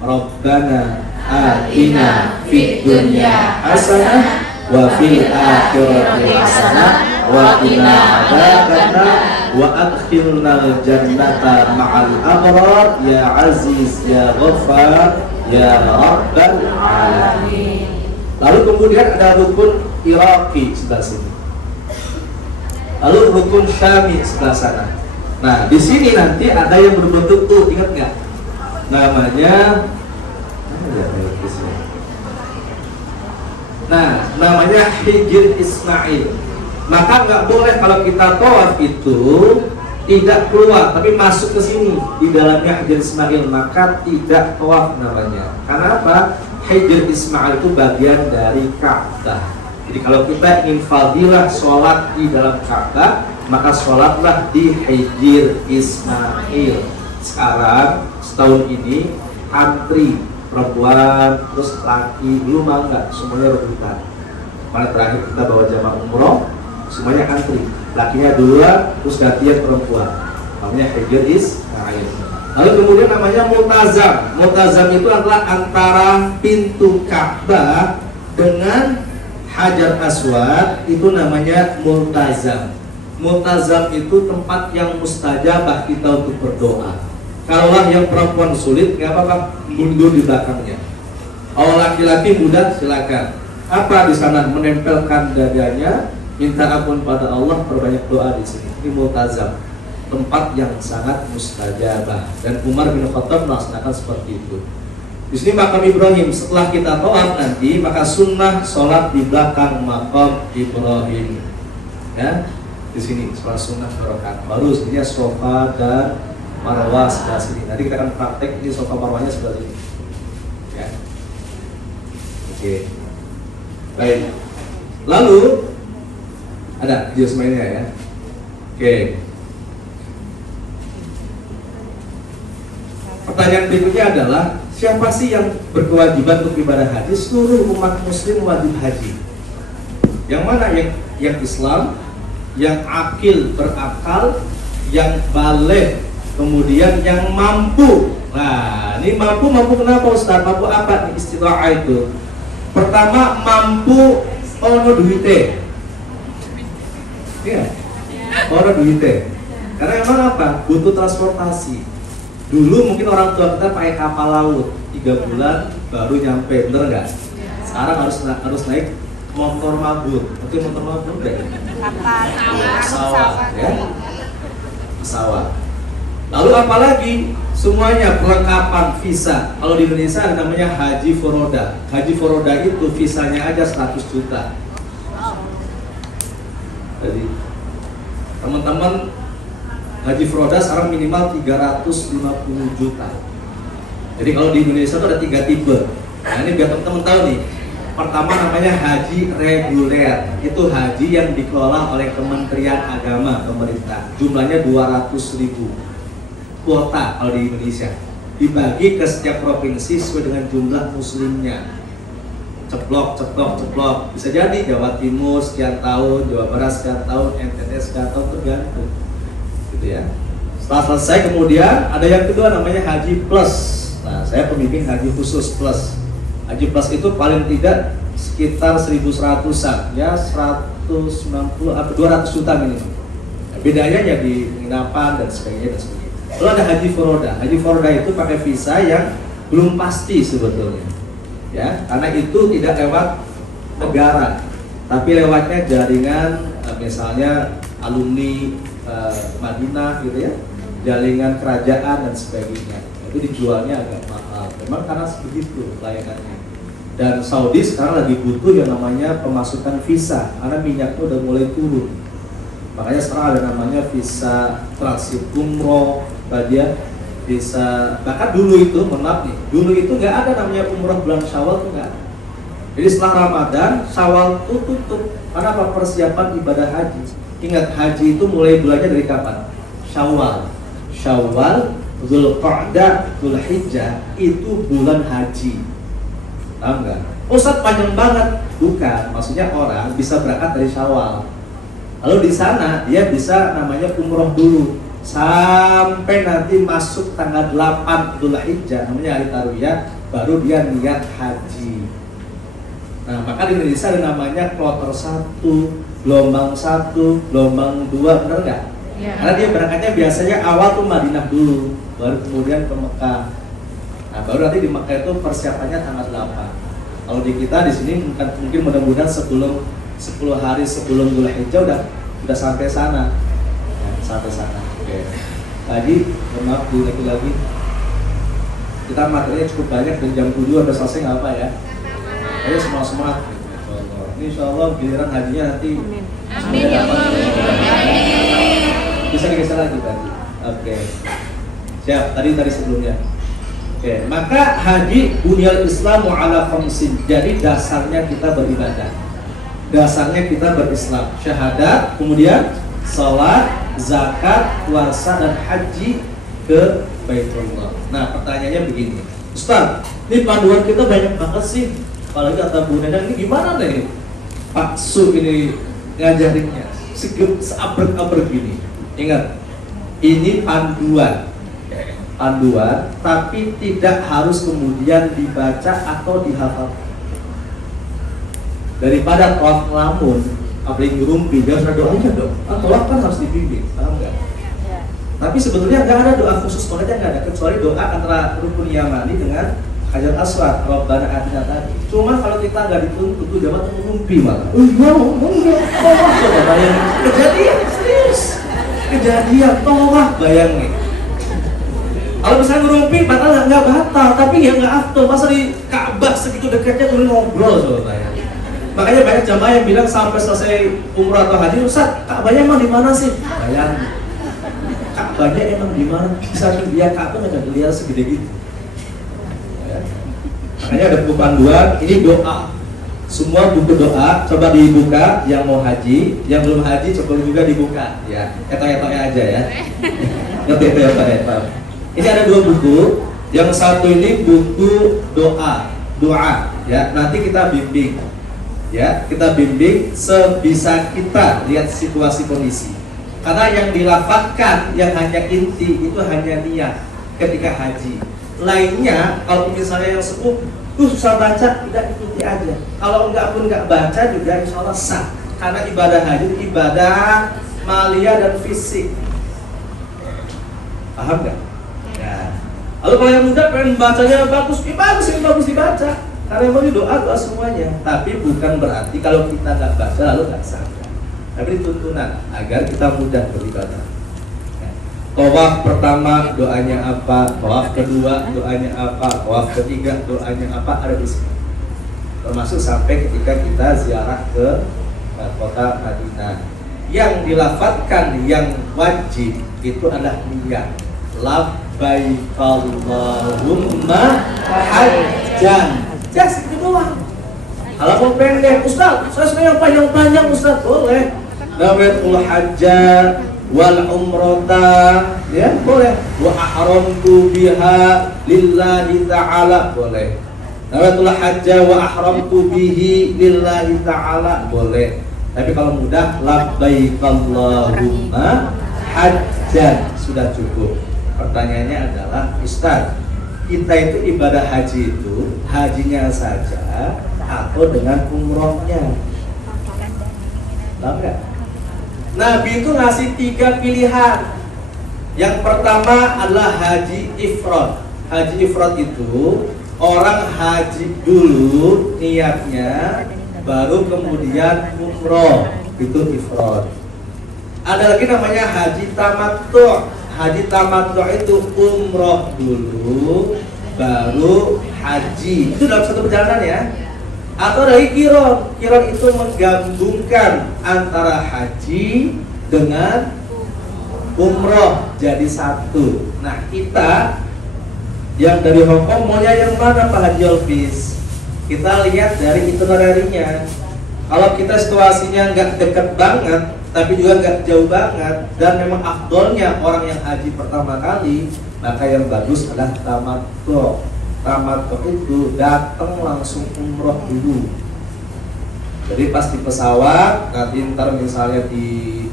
Rabbana atina fid dunya hasanah wa fil akhirati hasanah wa qina adzabannar wa adkhilnal jannata ma'al abrar ya aziz ya ghaffar ya rabbal alamin. Lalu kemudian ada rukun Iraqi sebelah sini. Lalu rukun Syami sebelah sana. Nah, di sini nanti ada yang berbentuk tuh, ingat nggak? Namanya namanya Hijr Ismail. Maka nggak boleh kalau kita tawaf itu tidak keluar, tapi masuk ke sini di dalamnya Hijr Ismail, maka tidak tawaf namanya. Karena apa? Hijr Ismail itu bagian dari Ka'bah. Jadi kalau kita ingin fadilah sholat di dalam Ka'bah, maka sholatlah di Hijr Ismail. Sekarang setahun ini antri perempuan terus laki, belum enggak, semuanya rebutan. Mana terakhir kita bawa jamaah umroh, semuanya antri, lakinya duluan terus gantian perempuan, namanya Hijr Ismail. Lalu kemudian namanya Multazam. Multazam itu adalah antara pintu Ka'bah dengan Hajar Aswad, itu namanya Multazam. Multazam itu tempat yang mustajabah kita untuk berdoa. Kalaulah yang perempuan sulit, nggak apa-apa, mundur di belakangnya. Kalau laki-laki mudah, silakan. Apa di sana? Menempelkan dadanya, minta ampun pada Allah, perbanyak doa di sini. Ini Multazam, tempat yang sangat mustajabah. Dan Umar bin Khattab melaksanakan seperti itu. Di sini makam Ibrahim. Setelah kita tawaf nanti, maka sunnah sholat di belakang makam Ibrahim. Ya, di sini sholat sunnah berkat. Baru sebenarnya sofa dan Marwah sebelah sini. Nanti kita akan praktek di sofa marwahnya sebelah sini. Ya. Oke. Baik. Lalu ada video semuanya ya. Oke. Pertanyaan berikutnya adalah, siapa sih yang berkewajiban untuk ibadah haji? Seluruh umat muslim wajib haji. Yang mana? Yang Islam, yang akil berakal, yang baligh, kemudian yang mampu. Nah, ini mampu kenapa Ustaz? Mampu apa nih istita'ah itu? Pertama, mampu ono duite. Iya. Ono duite. Karena memang apa? Butuh transportasi. Dulu mungkin orang tua kita pakai kapal laut 3 bulan baru nyampe, bener nggak? Sekarang harus naik motor mabur. Mungkin motor mabur deh. Pesawat, ya. Pesawat. Lalu apalagi? Semuanya perlengkapan visa. Kalau di Indonesia ada namanya haji foroda. Haji foroda itu visanya aja 100 juta. Jadi teman-teman, haji foroda sekarang minimal 350 juta. Jadi kalau di Indonesia itu ada 3 tipe. Nah, ini biar teman-teman tahu nih. Pertama namanya haji reguler. Itu haji yang dikelola oleh Kementerian Agama pemerintah. Jumlahnya 200.000 kuota kalau di Indonesia. Dibagi ke setiap provinsi sesuai dengan jumlah muslimnya. Ceplok. Bisa jadi Jawa Timur sekian tahun, Jawa Barat sekian tahun, NTT sekian tahun, tergantung. Gitu ya. Setelah selesai kemudian ada yang kedua namanya haji plus. Nah, saya pemimpin haji khusus plus. Haji plus itu paling tidak sekitar 1.100-an, ya 190 atau 200 juta minimal. Nah, bedanya ya di penginapan dan sebagainya dan sebagainya. Lalu ada haji foroda. Haji foroda itu pakai visa yang belum pasti sebetulnya, ya, karena itu tidak lewat negara, tapi lewatnya jaringan, misalnya alumni Madinah gitu ya, jaringan kerajaan dan sebagainya. Itu dijualnya agak mahal, memang karena begitu layanannya. Dan Saudi sekarang lagi butuh yang namanya pemasukan visa, karena minyaknya udah mulai turun. Makanya sekarang ada namanya visa transit umroh, dia bisa, bahkan dulu itu, maaf nih, dulu itu nggak ada namanya umroh bulan Syawal tuh nggak. Jadi setelah Ramadan, Syawal tuh tutup. Karena apa? Persiapan ibadah haji. Ingat, haji itu mulai bulannya dari kapan? Syawal, Dzulqa'dah, Dzulhijjah itu bulan haji. Tahu nggak? Ustaz panjang banget. Bukan, maksudnya orang bisa berangkat dari Syawal. Lalu di sana dia bisa namanya umroh dulu sampai nanti masuk tanggal 8 Dzulhijjah, namanya hari tarwiyah, baru dia niat haji. Nah, maka di Indonesia ada namanya kloter 1, gelombang 1, gelombang 2, benar nggak? Ya. Karena dia berangkatnya biasanya awal tuh Madinah dulu, baru kemudian ke Mekah. Nah, baru nanti di Mekah itu persiapannya tanggal 8. Kalau di kita di sini mungkin mudah-mudahan sebelum 10 hari sebelum Dzulhijjah udah sampai sana. Ya, sampai sana. Oke. Tadi, maaf dilagi lagi. Kita materinya cukup banyak dan jam 7 udah selesai nggak apa ya? Ayo semangat. Ini insya Allah giliran hajinya nanti. Amin ya Allah. Bisa digeser lagi tadi. Oke. Siap. Tadi sebelumnya. Oke. Maka haji bunyal Islamu ala khamsin. Jadi dasarnya kita beribadah. Dasarnya kita berislam. Syahadat, kemudian salat, zakat, puasa, dan haji ke Baitullah. Nah, pertanyaannya begini, Ustaz, ini panduan kita banyak banget sih. Apalagi kata Bu Nenang, ini gimana nih Pak Su ini ngajarinnya? Seabrek-abrek gini. Ingat, ini panduan, tapi tidak harus kemudian dibaca atau dihafal. Daripada tawaf ngelamun, apalagi ngerumpi, dia harus doanya dong. Tawaf kan harus dibimbing, paham nggak? Ya. Tapi sebetulnya nggak ada doa khusus, makanya nggak ada, kecuali doa antara rukun yamani dengan Hajar Aswad, Rabbana atina tadi. Cuma kalau kita nggak dituntut tuh jamaah ngerumpi malah. Coba bayangin, kejadian serius, kejadian tawaf bayangin. Kalau misalnya ngerumpi, batal nggak batal, tapi ya nggak afdol. Masa di Ka'bah segitu dekatnya tuh ngobrol, coba bayangin. Makanya banyak jamaah yang bilang sampai selesai umrah atau haji, Ustaz, Ka'bahnya emang di mana sih? Bayangin, Ka'bahnya emang di mana? Bisa dia Ka'bah nggak dilihat segede gitu. Ya. Makanya ada buku panduan, ini doa. Semua buku doa, coba dibuka. Yang mau haji, yang belum haji, coba juga dibuka. Ya, etok-etoknya aja ya. Ngerti ya Pak? Ini ada 2 buku. Yang satu ini butuh doa ya. Nanti kita bimbing ya, kita bimbing sebisa kita lihat situasi kondisi. Karena yang dilafalkan yang hanya inti itu hanya niat ketika haji. Lainnya kalau misalnya yang sepuh susah baca, tidak ikuti aja. Kalau enggak pun enggak baca juga insya Allah sah. Karena ibadah haji itu ibadah maliyah dan fisik. Paham nggak? Ya. Lalu kalau yang muda pengen bacanya bagus, yang bagus dibaca. Karena yang mau doa semuanya. Tapi bukan berarti kalau kita nggak baca lalu nggak sah. Tapi tuntunan agar kita mudah beribadah. Tawaf pertama doanya apa? Tawaf kedua doanya apa? Tawaf ketiga doanya apa? Ada di sini. Termasuk sampai ketika kita ziarah ke kota Madinah. Yang dilafadzkan yang wajib itu adalah niat. Labbaik Allahumma hajjan. Just itu doang. Kalau mau pendek, Ustaz, saya sebenarnya panjang-panjang Ustaz, boleh. Nawaitul hajja wal umrata, ya boleh. Wa ahramtu biha lillahi ta'ala, boleh. Nawaitul hajja wa ahramtu bihi lillahi ta'ala, boleh. Tapi kalau mudah, labbaik Allahumma hajjan, sudah cukup. Pertanyaannya adalah, Ustaz, kita itu ibadah haji itu hajinya saja atau dengan umrohnya? Tahu nggak? Nabi itu ngasih 3 pilihan. Yang pertama adalah haji ifrad. Haji ifrad itu orang haji dulu niatnya, baru kemudian umroh, itu ifrad. Ada lagi namanya haji tamattu'. Haji tamattu' itu umroh dulu, baru haji. Itu dalam satu perjalanan ya. Atau dari kiron. Kiron itu menggabungkan antara haji dengan umroh jadi satu. Nah kita yang dari Hongkong maunya yang mana Pak Haji Elvis? Kita lihat dari itinerarinya. Kalau kita situasinya nggak dekat banget, tapi juga nggak jauh banget, dan memang afdolnya orang yang haji pertama kali, maka yang bagus adalah tamattu'. Tamattu' itu datang langsung umroh dulu. Jadi pas di pesawat, nanti ntar misalnya di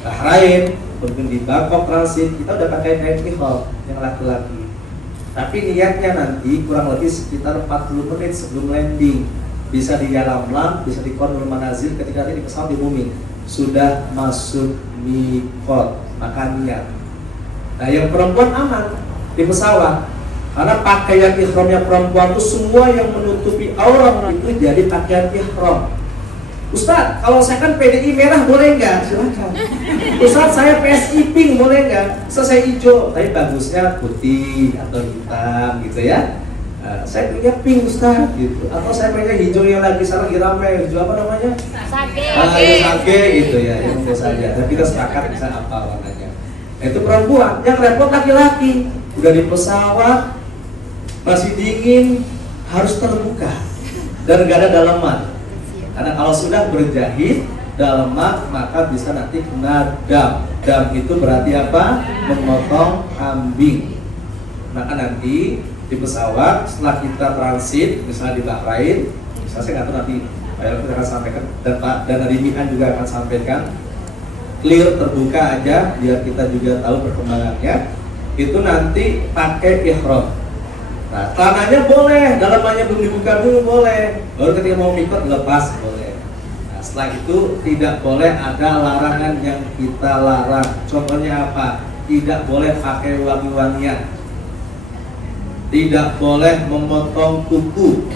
Bahrain, mungkin di Bangkok transit, kita udah pakai kain ihram yang laki-laki. Tapi niatnya nanti kurang lebih sekitar 40 menit sebelum landing. Bisa di Yalamlam, bisa di Qardul Manazil, ketika nanti di pesawat diumumin sudah masuk miqat, maka niat. Nah yang perempuan aman di pesawat, karena pakaian ihramnya perempuan itu semua yang menutupi aurat itu jadi pakaian ihram. Ustaz, kalau saya kan PDI merah boleh nggak? Silakan. Ustaz, saya PSI pink boleh nggak? Ustaz, saya hijau, tapi bagusnya putih atau hitam gitu ya. Saya punya pink Ustaz gitu. Atau saya punya hijau yang lagi sekarang ramai, hijau apa namanya? Sage gitu ya, yang mau saja. Dan kita sepakat bisa apa warnanya. Itu perempuan, yang repot laki-laki. Udah di pesawat, masih dingin, harus terbuka dan gak ada daleman. Karena kalau sudah berjahit daleman, maka bisa nanti kena dam. Dam itu berarti apa? Memotong kambing. Maka nanti di pesawat setelah kita transit, misalnya di Bahrain, misalnya saya nggak tahu nanti Pak Elvin akan sampaikan, dan dari Mian juga akan sampaikan, clear terbuka aja biar kita juga tahu perkembangannya. Itu nanti pakai ihram. Nah, tanahnya boleh, dalamannya belum dibuka dulu boleh. Baru ketika mau mikot dilepas boleh. Nah, setelah itu tidak boleh ada larangan yang kita larang. Contohnya apa? Tidak boleh pakai wangi-wangian. Tidak boleh memotong kuku.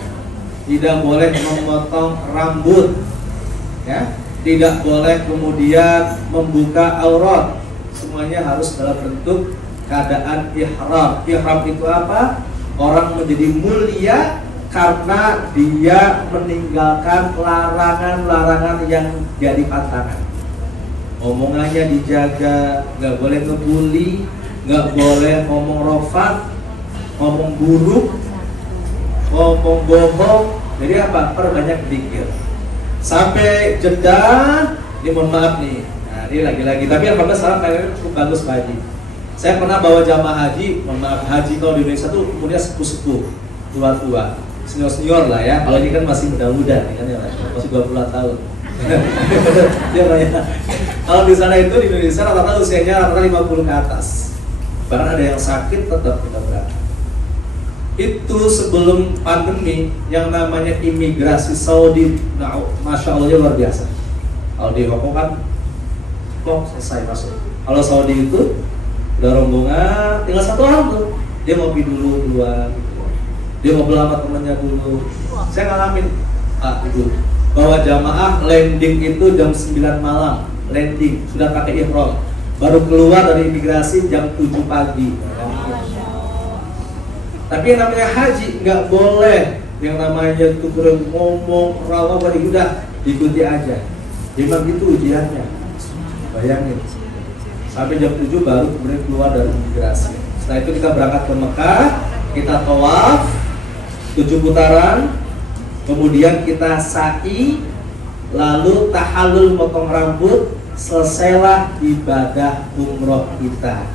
Tidak boleh memotong rambut. Ya, tidak boleh kemudian membuka aurat. Semuanya harus dalam bentuk keadaan ihram. Ihram itu apa? Orang menjadi mulia karena dia meninggalkan larangan-larangan yang jadi pantangan. Omongannya dijaga, nggak boleh ngebully, nggak boleh ngomong rofat, ngomong buruk, ngomong bohong. Jadi apa? Perbanyak pikir. Sampai Jeddah, ini mohon maaf nih. Nah, ini lagi-lagi. Tapi alhamdulillah salam kalian cukup bagus Pak Haji. Saya pernah bawa jamaah haji, mohon maaf, haji kalau di Indonesia tuh umurnya sepuh-sepuh, tua-tua, senior-senior lah ya. Kalau ini kan masih muda-muda, ini kan ya, masih 20 tahun. Dia banyak. Kalau di sana itu di Indonesia rata-rata usianya rata-rata 50 ke atas. Bahkan ada yang sakit tetap kita berangkat. Itu sebelum pandemi yang namanya imigrasi Saudi, nah, masya Allah luar biasa. Kalau di Hongkong kan, kok selesai masuk. Kalau Saudi itu udah rombongan, tinggal satu orang tuh, dia mau pergi dulu keluar, gitu. Dia mau sama temennya dulu. Saya ngalamin, Pak Ibu, bawa jamaah landing itu jam 9 malam, landing sudah pakai ihram, baru keluar dari imigrasi jam 7 pagi. Tapi yang namanya haji nggak boleh yang namanya tuh ngomong rawa udah ikuti aja. Memang itu ujiannya. Bayangin. Sampai jam 7 baru kemudian keluar dari imigrasi. Setelah itu kita berangkat ke Mekah, kita tawaf 7 putaran, kemudian kita sa'i, lalu tahallul motong rambut, selesailah ibadah umroh kita.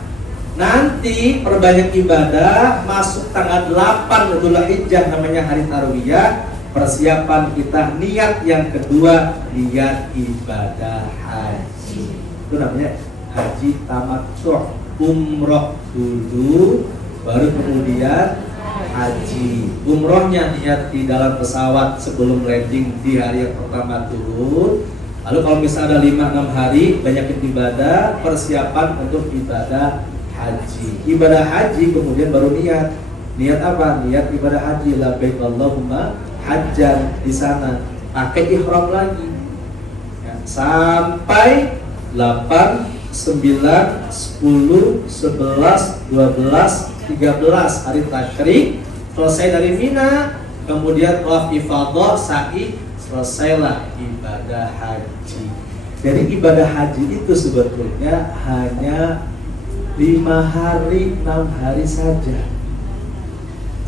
Nanti perbanyak ibadah, masuk tanggal 8 Dzulhijjah namanya hari Tarwiyah, persiapan kita niat yang kedua, niat ibadah haji. Itu namanya haji tamattu', umroh dulu baru kemudian haji. Umrohnya niat di dalam pesawat sebelum landing di hari yang pertama turun. Lalu kalau misalnya ada 5-6 hari banyakin ibadah, persiapan untuk ibadah haji. Ibadah haji kemudian baru niat. Niat apa? Niat ibadah haji, labbaik Allahumma hajjan, di sana pakai ihram lagi. Ya, sampai 8 9, 10, 11, 12, 13 hari tasyrik, selesai dari Mina, kemudian tawaf ifadah, sa'i, selesailah ibadah haji. Jadi ibadah haji itu sebetulnya hanya 5 hari, 6 hari saja.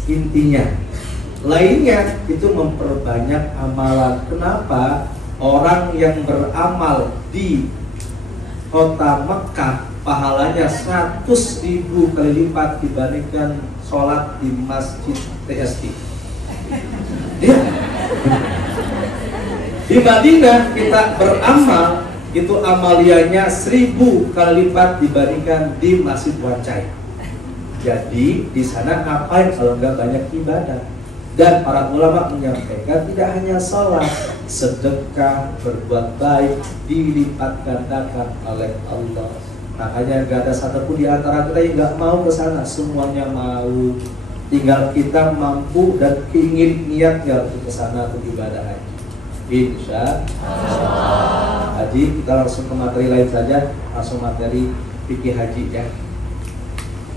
Intinya, lainnya itu memperbanyak amalan. Kenapa? Orang yang beramal di kota Mekah pahalanya 100.000 kali lipat dibandingkan sholat di masjid TST. Ya. Di Madinah kita beramal itu amaliannya 1000 kali lipat dibandingkan di Masjid Wancai. Jadi di sana ngapain kalau nggak banyak ibadah? Dan para ulama menyampaikan tidak hanya sholat, sedekah, berbuat baik dilipat gandakan oleh Allah. Makanya gak ada satupun di antara kita yang nggak mau ke sana, semuanya mau. Tinggal kita mampu dan ingin niatnya untuk ke sana untuk ibadah haji. Insya Allah. Haji, kita langsung ke materi lain saja, langsung materi fikih haji ya.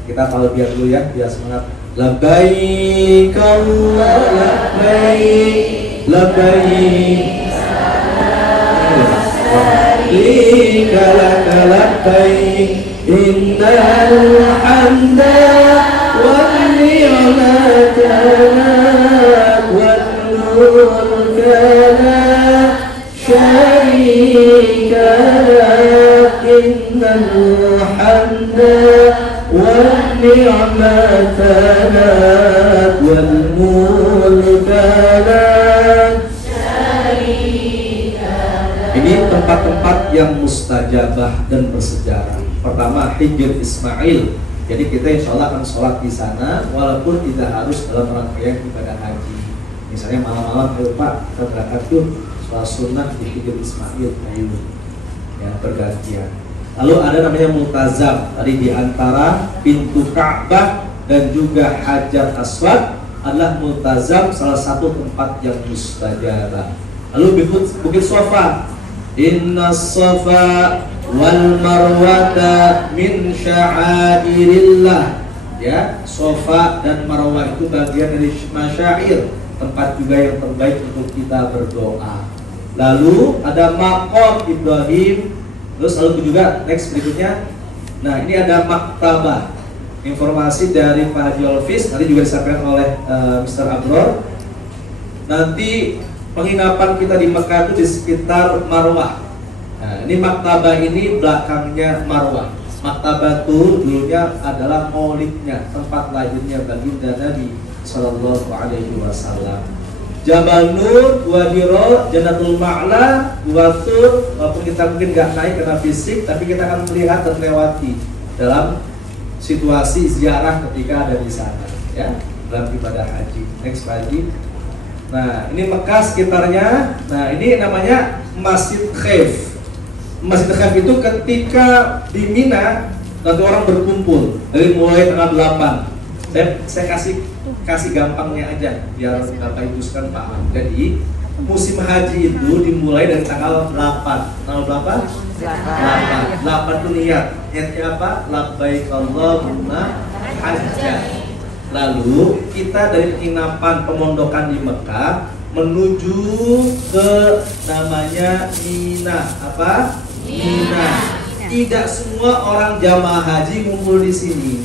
Kita talbiyah dulu ya, biar semangat. Labbaik Allah labbaik, labbaik labbaik laka labbaik, innal hamda wan ni'mata wal mulka la syarika lak, innal hamda wan ni'mata lak wal mulka lak syarika lak. Ini tempat-tempat yang mustajabah dan bersejarah. Pertama, Hijr Ismail. Jadi kita insya Allah akan sholat di sana, walaupun tidak harus dalam rangkaian ibadah haji. Misalnya malam-malam, ayo Pak, kita berangkat tuh sholat sunnah di Hijr Ismail, ayo ya bergantian. Lalu ada namanya Multazam, tadi di antara pintu Ka'bah dan juga Hajar Aswad adalah Multazam, salah satu tempat yang mustajabah. Lalu Bukit Sofa, Inna Safa wal Marwata min sya'airillah. Ya, Sofa dan Marwah itu bagian dari masyair, tempat juga yang terbaik untuk kita berdoa. Lalu ada Maqam Ibrahim. Terus lalu juga next berikutnya. Nah, ini ada maktabah. Informasi dari Pak Haji Alfiz tadi juga disampaikan oleh Mr. Abror. Nanti penginapan kita di Mekah itu di sekitar Marwah. Nah, ini maktabah ini belakangnya Marwah. Maktabatu dulunya adalah maulidnya, tempat lahirnya baginda Nabi Sallallahu Alaihi Wasallam. Jabal Nur, Wadi Hira, Jannatul Ma'la, Gua Thur, walaupun kita mungkin nggak naik karena fisik, tapi kita akan melihat dan lewati dalam situasi ziarah ketika ada di sana, ya, dalam ibadah haji. Next Haji. Nah, ini Mekah sekitarnya. Nah, ini namanya Masjid Khaif. Masjid Khaif itu ketika di Mina nanti orang berkumpul dari mulai tanggal 8. Saya kasih gampangnya aja biar Bapak Ibu sekalian paham. Jadi musim haji itu dimulai dari tanggal 8. Tanggal berapa? 8. 8 itu niat. Niatnya apa? Labbaik Allahumma hajjan. Lalu kita dari penginapan pemondokan di Mekah menuju ke namanya Mina. Apa? Mina. Tidak semua orang jamaah haji ngumpul di sini.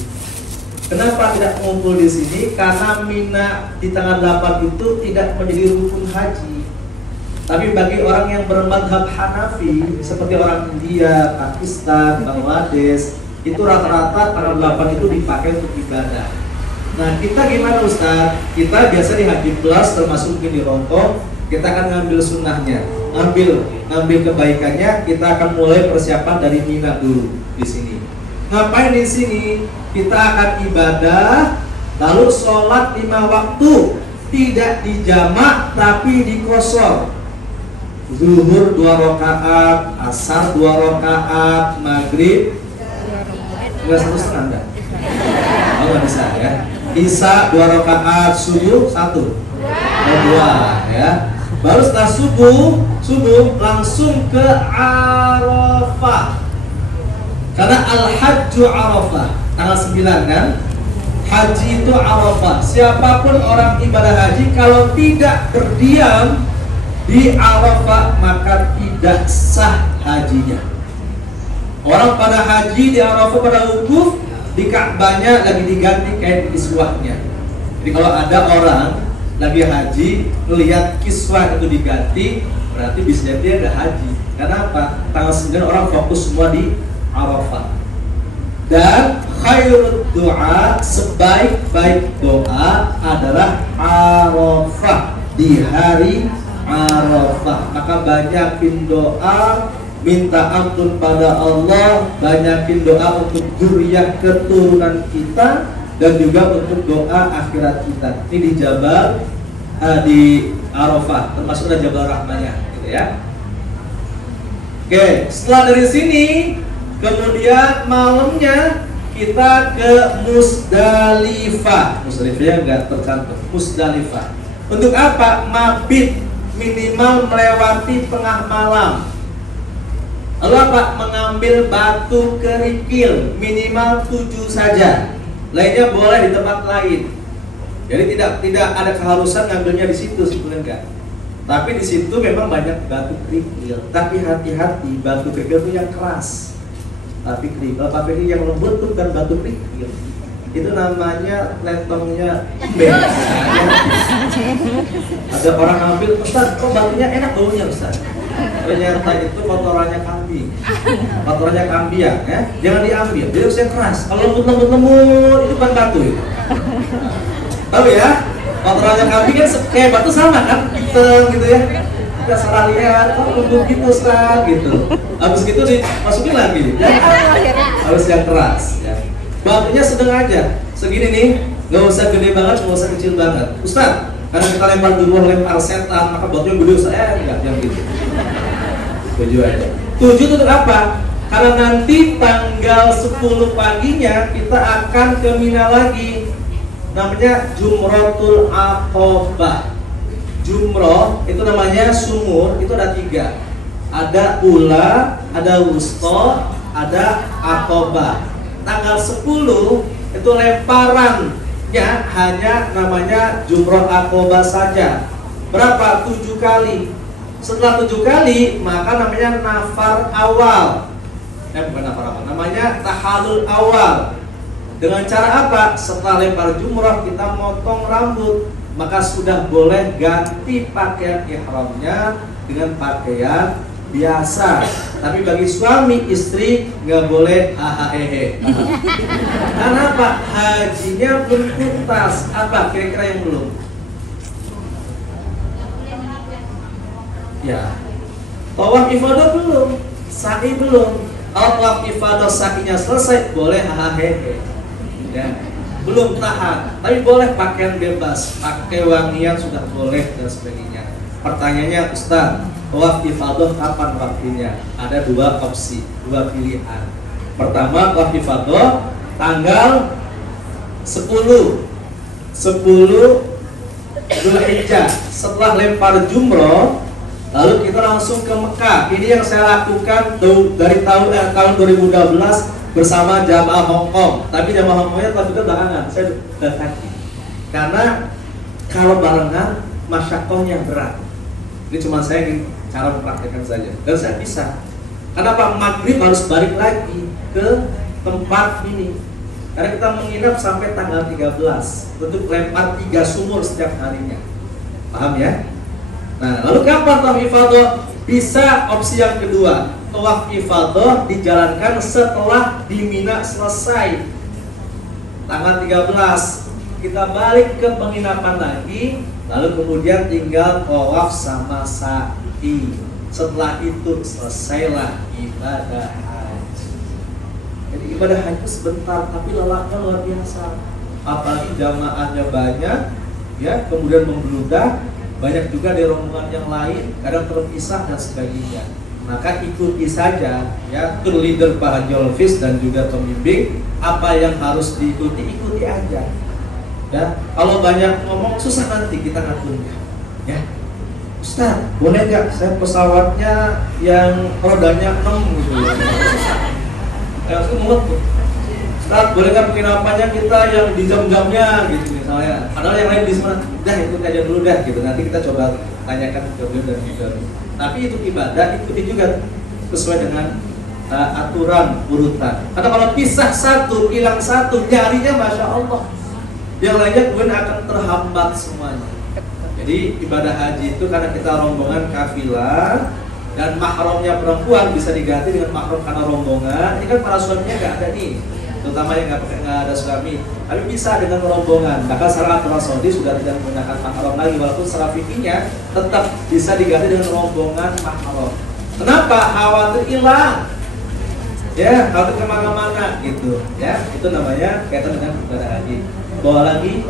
Kenapa tidak ngumpul di sini? Karena Mina di tanggal 8 itu tidak menjadi rukun haji. Tapi bagi orang yang bermadhab Hanafi seperti orang India, Pakistan, Bangladesh, itu rata-rata tanggal 8 itu dipakai untuk ibadah. Nah, kita gimana Ustaz? Kita biasa di Haji Plus termasuk mungkin di Rongkong, kita akan ngambil sunnahnya, ngambil kebaikannya. Kita akan mulai persiapan dari Mina dulu di sini. Ngapain di sini? Kita akan ibadah, lalu sholat 5 waktu, tidak dijamak tapi dikosor. Zuhur 2 rakaat, asar 2 rakaat, maghrib enggak 1,5 enggak? Oh, nggak bisa ya. Isya 2 rakaat, subuh 1, 2 ya. Baru setelah subuh langsung ke Arafah. Karena al-hajju Arafah, tanggal 9 kan? Haji itu Arafah. Siapapun orang ibadah haji kalau tidak berdiam di Arafah maka tidak sah hajinya. Orang pada haji di Arafah pada wukuf, di Ka'bahnya lagi diganti kain kiswahnya. Jadi kalau ada orang lagi haji melihat kiswah itu diganti, berarti bisa dia ada haji. Kenapa? Tanggal 9 orang fokus semua di Arafah. Dan khairul doa, sebaik-baik doa adalah Arafah, di hari Arafah. Maka banyakin doa, minta ampun pada Allah, banyakin doa untuk dzurriyyah keturunan kita dan juga untuk doa akhirat kita. Ini di Jabal di Arafah, termasuk ada Jabal Rahmanya, gitu ya. Oke, setelah dari sini kemudian malamnya kita ke Musdalifah. Musdalifah nggak tercantum. Musdalifah. Untuk apa? Mabit, minimal melewati tengah malam. Lalu apa? Mengambil batu kerikil, minimal 7 saja. Lainnya boleh di tempat lain. Jadi tidak ada keharusan ngambilnya di situ sebetulnya enggak. Tapi di situ memang banyak batu kerikil. Tapi hati-hati, batu kerikil itu yang keras. Tapi kerikil, yang lembut itu bukan batu kerikil. Itu namanya lentongnya bens. Ada orang ambil, Ustaz, kok batunya enak baunya Ustaz? Ternyata itu kotorannya kambing. Kotorannya kambing ya, jangan diambil. Dia harusnya keras. Kalau lembut itu bukan batu itu. Tahu ya? Kotorannya kambing kan kayak batu sama kan? Hitam gitu ya. Kita salah lihat, oh lembut gitu Ustaz gitu. Habis gitu dimasukin lagi. Ya? Harus yang keras ya. Batunya sedang aja, segini nih, nggak usah gede banget, nggak usah kecil banget. Ustaz, karena kita lempar dulu, lempar setan, maka batunya gede Ustaz, enggak, jangan gitu. 7 aja. 7 itu apa? Karena nanti tanggal 10 paginya kita akan ke Mina lagi. Namanya Jumratul Aqobah. Jumroh itu namanya sumur, itu ada 3. Ada ula, ada wusta, ada Aqobah. Tanggal 10 itu lemparannya hanya namanya Jumroh Aqobah saja. Berapa? 7 kali. Setelah 7 kali maka namanya nafar awal. Bukan nafar awal, namanya tahalul awal. Dengan cara apa? Setelah lempar jumrah kita motong rambut, maka sudah boleh ganti pakaian ihramnya dengan pakaian biasa. Tapi bagi suami istri nggak boleh hahaha. Karena apa? Hajinya belum tuntas. Apa kira-kira yang belum? Ya, tawaf ifadah belum, sa'i belum. Kalau tawaf ifadah sa'inya selesai, boleh hahaha. Ya, belum tahan, tapi boleh pakaian bebas, pakai wangian sudah boleh dan sebagainya. Pertanyaannya, Ustaz, tawaf ifadah kapan waktunya? Ada dua opsi, dua pilihan. Pertama, tawaf ifadah tanggal 10 Dzulhijjah, setelah lempar jumroh. Lalu kita langsung ke Mekah. Ini yang saya lakukan dari tahun 2012 bersama jamaah Hongkong. Tapi jamaah Hongkongnya telah juga belakangan. Saya udah kaki. Karena kalau barengan masyakohnya berat. Ini cuma saya ingin cara mempraktekkan saja. Dan saya bisa. Kenapa maghrib harus balik lagi ke tempat ini? Karena kita menginap sampai tanggal 13 untuk lempar 3 sumur setiap harinya. Paham ya? Nah, lalu kapan tawaf ifadah? Bisa opsi yang kedua, tawaf ifadah dijalankan setelah di Mina selesai. Tanggal 13 kita balik ke penginapan lagi, lalu kemudian tinggal tawaf sama sa'i. Setelah itu selesailah ibadah haji. Jadi ibadah haji sebentar, tapi lelahnya luar biasa. Apalagi jamaahnya banyak, ya, kemudian membludak. Banyak juga dari rombongan yang lain, kadang terpisah dan sebagainya. Maka ikuti saja, ya, tour leader Pak Haji Olvis dan juga pembimbing apa yang harus diikuti, ikuti aja. Ya, kalau banyak ngomong susah nanti kita ngaturnya. Ya, Ustaz, boleh nggak saya pesawatnya yang rodanya 6 gitu? Ya, saya mulut tuh. Ustaz, boleh nggak penginapannya kita yang di jam-jamnya gitu misalnya. Padahal yang lain di sana, udah ikut aja dulu dah gitu. Nanti kita coba tanyakan ke beliau dan juga. Tapi itu ibadah, ikuti juga sesuai dengan aturan urutan. Karena kalau pisah satu, hilang satu, nyarinya Masya Allah, yang lainnya kemudian akan terhambat semuanya. Jadi ibadah haji itu karena kita rombongan kafilah dan mahramnya perempuan bisa diganti dengan mahram karena rombongan. Ini kan para suaminya nggak ada nih, terutama yang nggak ada suami, tapi bisa dengan rombongan. Bahkan secara aturan Saudi sudah tidak menggunakan mahram lagi, walaupun secara fikihnya tetap bisa diganti dengan rombongan mahram. Kenapa? Khawatir hilang, ya, khawatir kemana-mana gitu, ya. Itu namanya kaitan dengan ibadah haji. Bawa lagi.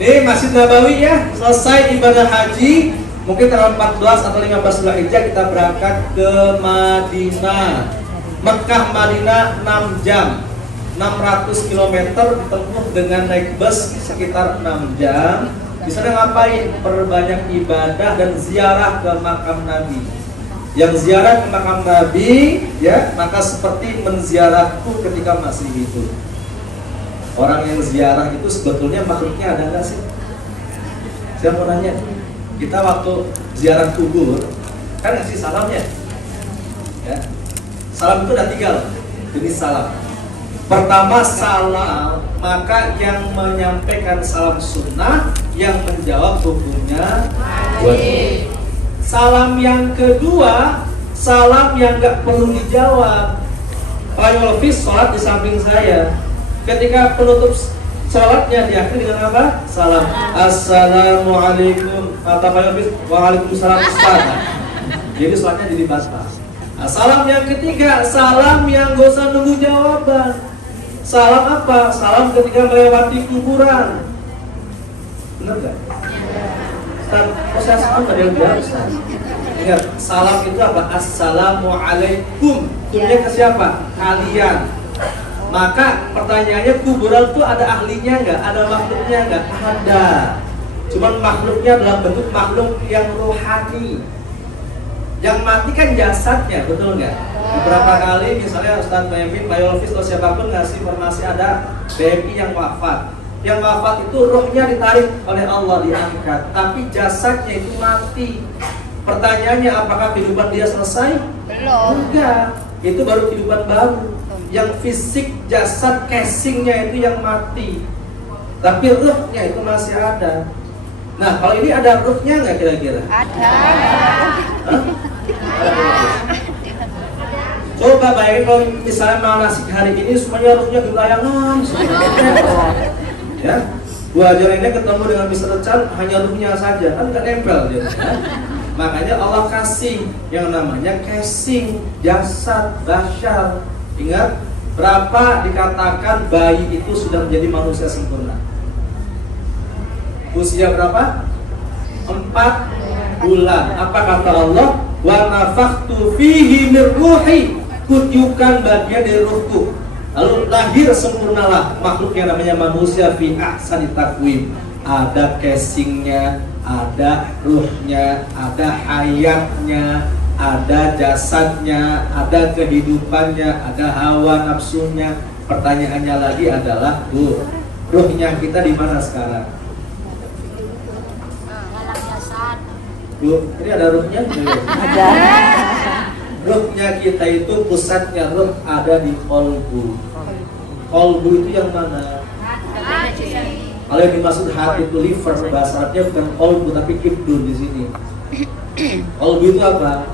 Ini Masjid Nabawi ya, selesai ibadah haji. Mungkin tanggal 14 atau 15 Dzulhijjah kita berangkat ke Madinah. Mekah Madinah 6 jam, 600 km ditempuh dengan naik bus sekitar 6 jam. Di sana ngapain? Perbanyak ibadah dan ziarah ke makam Nabi. Yang ziarah ke makam Nabi, ya, maka seperti menziarahku ketika masih hidup. Orang yang ziarah itu sebetulnya makhluknya ada nggak sih? Saya mau nanya, kita waktu ziarah kubur kan ngasih salamnya, ya. Salam itu ada 3 jenis salam. Pertama salam, maka yang menyampaikan salam sunnah, yang menjawab hukumnya wajib. Salam yang kedua, salam yang nggak perlu dijawab. Pak Yolfis sholat di samping saya. Ketika penutup sholatnya diakhiri dengan apa? Salam. Assalamualaikum. Kata Pak Yolfis, waalaikumsalam Ustaz. Jadi sholatnya jadi batal. Nah, salam yang ketiga, salam yang gak usah nunggu jawaban. Salam apa? Salam ketika melewati kuburan. Benar gak? Ustaz, kok ada yang bilang Ustaz? Ingat, salam itu apa? Assalamualaikum. Ini ke siapa? Kalian. Maka pertanyaannya, kuburan itu ada ahlinya nggak? Ada makhluknya nggak? Ada. Cuman makhluknya dalam bentuk makhluk yang rohani. Yang mati kan jasadnya, betul nggak? Beberapa kali misalnya Ustaz Baymin, Pak Yolfis atau siapapun ngasih informasi ada BMI yang wafat. Yang wafat itu rohnya ditarik oleh Allah, diangkat, tapi jasadnya itu mati. Pertanyaannya, apakah kehidupan dia selesai? Belum. Enggak, itu baru kehidupan baru. Yang fisik jasad casingnya itu yang mati, tapi ruhnya itu masih ada. Nah, kalau ini ada ruhnya nggak kira-kira? Ada. Hah? Coba bayangin kalau misalnya manasik hari ini semuanya ruhnya di layangan. Ya, Bu Hajar ini ketemu dengan Mr. Chan hanya ruhnya saja, kan nggak nempel dia. Ya? Makanya Allah kasih yang namanya casing jasad basyar. Ingat, berapa dikatakan bayi itu sudah menjadi manusia sempurna? Usia berapa? 4 bulan. Apa kata Allah? Wa nafakhtu fihi min ruhi, kutiupkan bagian dari ruhku. Lalu lahir sempurnalah makhluk yang namanya manusia fi ahsani taqwim. Ada casingnya, ada ruhnya, ada hayatnya, ada jasadnya, ada kehidupannya, ada hawa nafsunya. Pertanyaannya lagi adalah, Bu, ruhnya kita di mana sekarang? Bu, ini ada ruhnya? Ada. Ruhnya kita itu pusatnya ruh ada di kolbu. Kolbu itu yang mana? Kalau yang dimaksud hati itu liver, bahasa Arabnya bukan kolbu tapi kibdun di sini. Kolbu itu apa?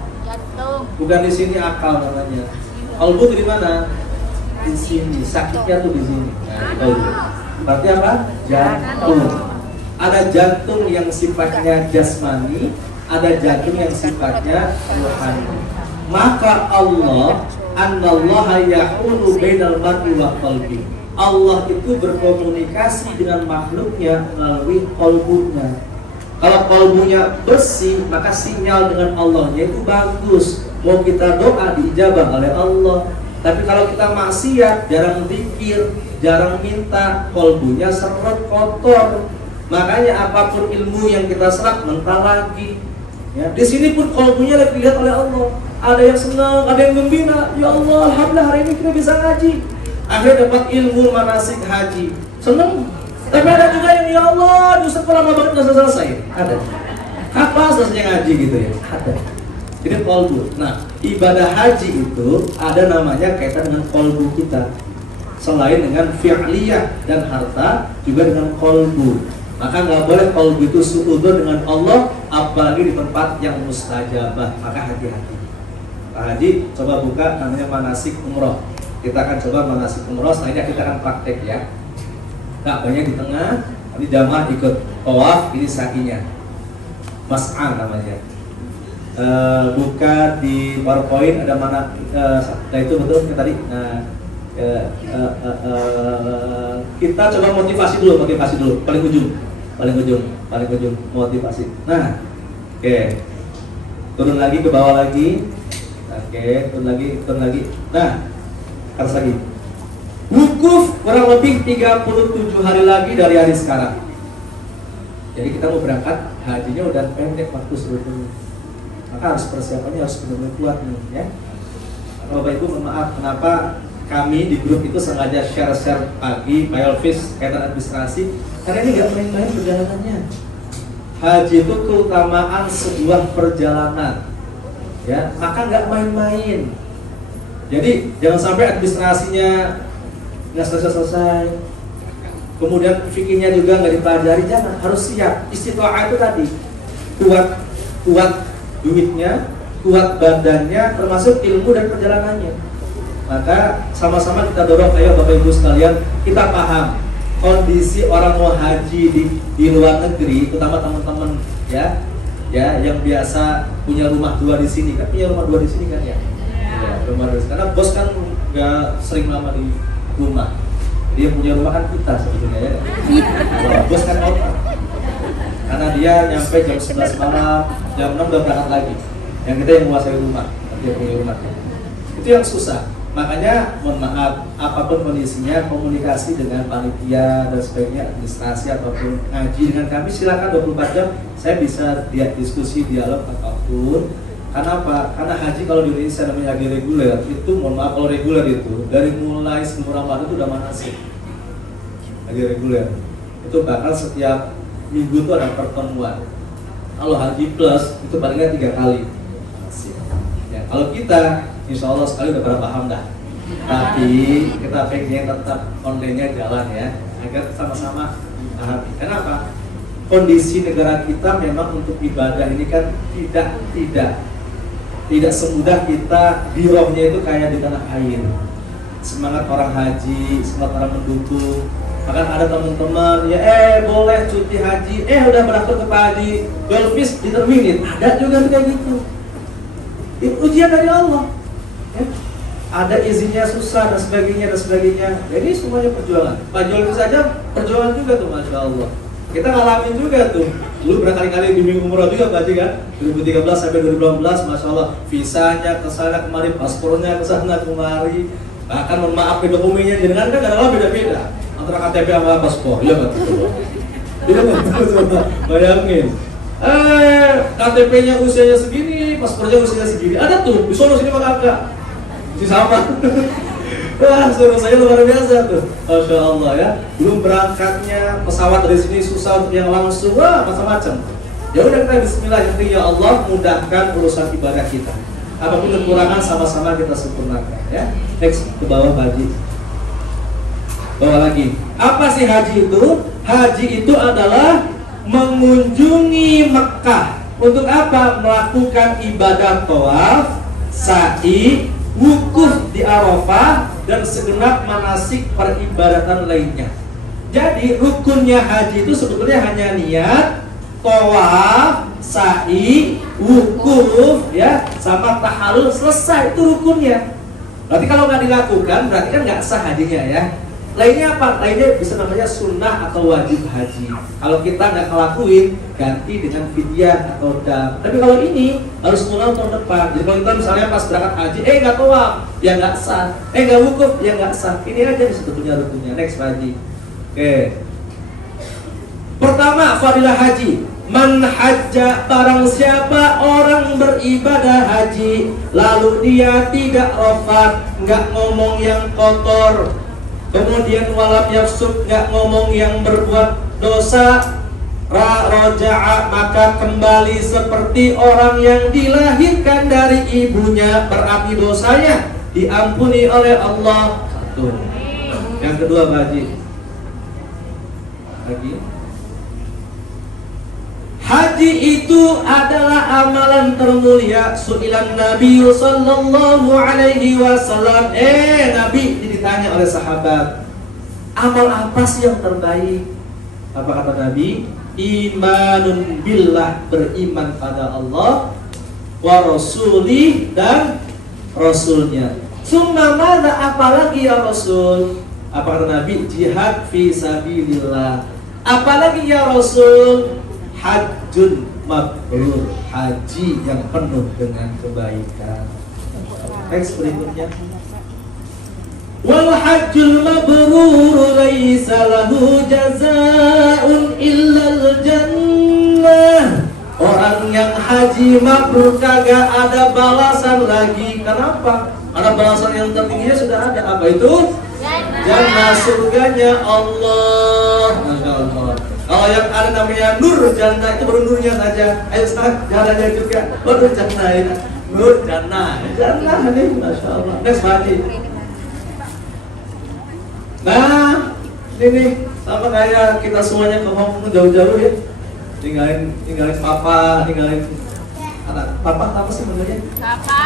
Bukan di sini akal namanya. Kolbu itu di mana? Di sini. Sakitnya tuh di sini. Nah, kolbu. Berarti apa? Jantung. Ada jantung yang sifatnya jasmani, ada jantung yang sifatnya rohani. Maka Allah, Annallaha yahulu bainal mar'i wa qalbi. Allah itu berkomunikasi dengan makhluknya melalui kolbunya. Kalau kolbunya bersih, maka sinyal dengan Allahnya itu bagus. Mau kita doa diijabah oleh Allah. Tapi kalau kita maksiat, jarang zikir, jarang minta, kolbunya seret kotor. Makanya apapun ilmu yang kita serap mentah lagi. Ya, di sini pun kolbunya lagi dilihat oleh Allah. Ada yang senang, ada yang gembira. Ya Allah, alhamdulillah hari ini kita bisa ngaji. Akhirnya dapat ilmu manasik haji. Senang. Tapi ada juga yang ya Allah, justru lama banget nggak selesai. Ada. Kapan selesai ngaji gitu ya? Ada. Jadi kolbu. Nah, ibadah haji itu ada namanya kaitan dengan kolbu kita. Selain dengan fi'liyah dan harta, juga dengan kolbu. Maka nggak boleh kolbu itu suudzon dengan Allah, apalagi di tempat yang mustajabah. Maka hati-hati. Pak Haji, coba buka namanya manasik umroh. Kita akan coba manasik umroh, selanjutnya kita akan praktek ya. Ka'bahnya di tengah, ini jamaah ikut tawaf, ini sakinya. Mas'a namanya. Buka di PowerPoint ada mana? Nah itu betul tadi. Kita coba motivasi dulu, paling ujung, motivasi. Nah, oke. Turun lagi ke bawah lagi. Oke, turun lagi. Nah, harus lagi. Wukuf kurang lebih 37 hari lagi dari hari sekarang. Jadi kita mau berangkat, hajinya udah pendek waktu sebetulnya. Maka harus persiapannya harus benar-benar kuat nih ya. Bapak Ibu mohon maaf kenapa kami di grup itu sengaja share pagi Pak Elvis kaitan administrasi, karena ini nggak main-main perjalanannya. Haji itu keutamaan sebuah perjalanan, ya maka nggak main-main. Jadi jangan sampai administrasinya nggak selesai. Kemudian fikihnya juga nggak dipelajari, jangan, harus siap. Istiqomah itu tadi kuat duitnya, kuat badannya, termasuk ilmu dan perjalanannya. Maka sama-sama kita dorong, ayo Bapak Ibu sekalian, kita paham kondisi orang mau haji di luar negeri, terutama teman-teman ya yang biasa punya rumah dua di sini, kan punya rumah dua di sini kan ya. Ya, rumah dua, karena bos kan nggak sering lama di rumah. Dia punya rumah kan kita sebetulnya ya. Bos kan otak. Karena dia nyampe jam 11 malam, jam 6 udah berangkat lagi. Yang kita yang menguasai rumah, dia punya rumah. Itu yang susah. Makanya mohon maaf, apapun kondisinya, komunikasi dengan panitia dan sebagainya, administrasi ataupun ngaji dengan kami, silakan 24 jam. Saya bisa diskusi, dialog apapun. Karena apa? Karena haji kalau di Indonesia namanya haji reguler, itu mohon maaf kalau reguler itu dari mulai sebelum Ramadan itu udah manasik. Haji reguler itu bakal setiap minggu itu ada pertemuan. Kalau haji plus itu paling nggak 3 kali. Ya, kalau kita insya Allah sekali udah pada paham dah. Tapi kita pengen tetap online-nya jalan ya, agar sama-sama paham. Kenapa? kondisi negara kita memang untuk ibadah ini kan tidak semudah kita di rohnya itu kayak di tanah air. Semangat orang haji, semangat orang mendukung. Bahkan ada teman-teman ya boleh cuti haji, udah berangkat ke haji 12 fees determinate. Ada juga kayak gitu. Itu ujian dari Allah. Ya. Ada izinnya susah dan sebagainya dan sebagainya. Jadi semuanya perjuangan. Pak Jol saja perjuangan juga tuh, masya Allah. Kita ngalamin juga tuh. Dulu berkali-kali bimbing umroh juga Pak Haji kan. 2013 sampai 2018, masya Allah. Visanya kesana kemari, paspornya kesana kemari. Bahkan mohon maaf dokumennya jenengan kan adalah beda-beda antara KTP sama paspor. Iya betul. Iya betul, coba bayangin. KTP-nya usianya segini, paspornya usianya segini. Ada tuh di sono sini mah kagak. Si sama. Wah, suruh saya luar biasa tuh. Masya Allah ya. Belum berangkatnya pesawat dari sini susah untuk yang langsung, macam-macam. Ya udah kita bismillah, yang penting ya Allah mudahkan urusan ibadah kita. Apapun kekurangan sama-sama kita sempurnakan ya. Next ke bawah haji. Bawah lagi. Apa sih haji itu? Haji itu adalah mengunjungi Mekah. Untuk apa? Melakukan ibadah tawaf, sa'i, wukuf di Arafah, dan segenap manasik peribadatan lainnya. Jadi rukunnya haji itu sebetulnya hanya niat, tawaf, sa'i, wukuf, ya, sama tahallul, selesai itu rukunnya. Berarti kalau nggak dilakukan, berarti kan nggak sah hajinya ya. Lainnya apa? Lainnya bisa namanya sunnah atau wajib haji. Kalau kita nggak ngelakuin, ganti dengan fidyah atau dam. Tapi kalau ini harus mulai tahun depan. Jadi kalau kita misalnya pas berangkat haji, nggak tawaf, ya nggak sah. Nggak wukuf, ya nggak sah. Ini aja sebetulnya rukunnya. Next haji. Oke. Pertama, fadilah haji. Man hajja, barang siapa orang beribadah haji, lalu dia tidak rafat, nggak ngomong yang kotor. Kemudian walam yafsuk, nggak ngomong yang berbuat dosa, raja'a, maka kembali seperti orang yang dilahirkan dari ibunya, berarti dosanya diampuni oleh Allah. Satu. Yang kedua haji. Lagi. Haji itu adalah amalan termulia. Su'ilan Nabi sallallahu alaihi wasallam. Nabi ditanya oleh sahabat, amal apa sih yang terbaik? Apa kata Nabi? Imanun billah, beriman pada Allah, wa rasulih, dan rasulnya. Summa madza, apalagi ya Rasul? Apa kata Nabi? Jihad fi sabilillah. Apalagi ya Rasul? Hajjun mabrur, haji yang penuh dengan kebaikan. Teks berikutnya. Wal hajjul mabrur laisa lahu jazaa'un illal jannah. Orang yang haji mabrur kagak ada balasan lagi. Kenapa? Karena balasan yang tertingginya sudah ada. Apa itu? Jannah, surganya Allah. Masya Allah. Kalau yang ada namanya nur jannah, itu baru nurnya saja. Ayo sekarang jalannya juga baru jannah ya. Nur jannah, jannah nih, masya Allah. Next haji. Nah, ini sama kayak kita semuanya ke Hong Kong jauh-jauh ya. Tinggalin papa, tinggalin anak. Papa apa sih namanya? Papa.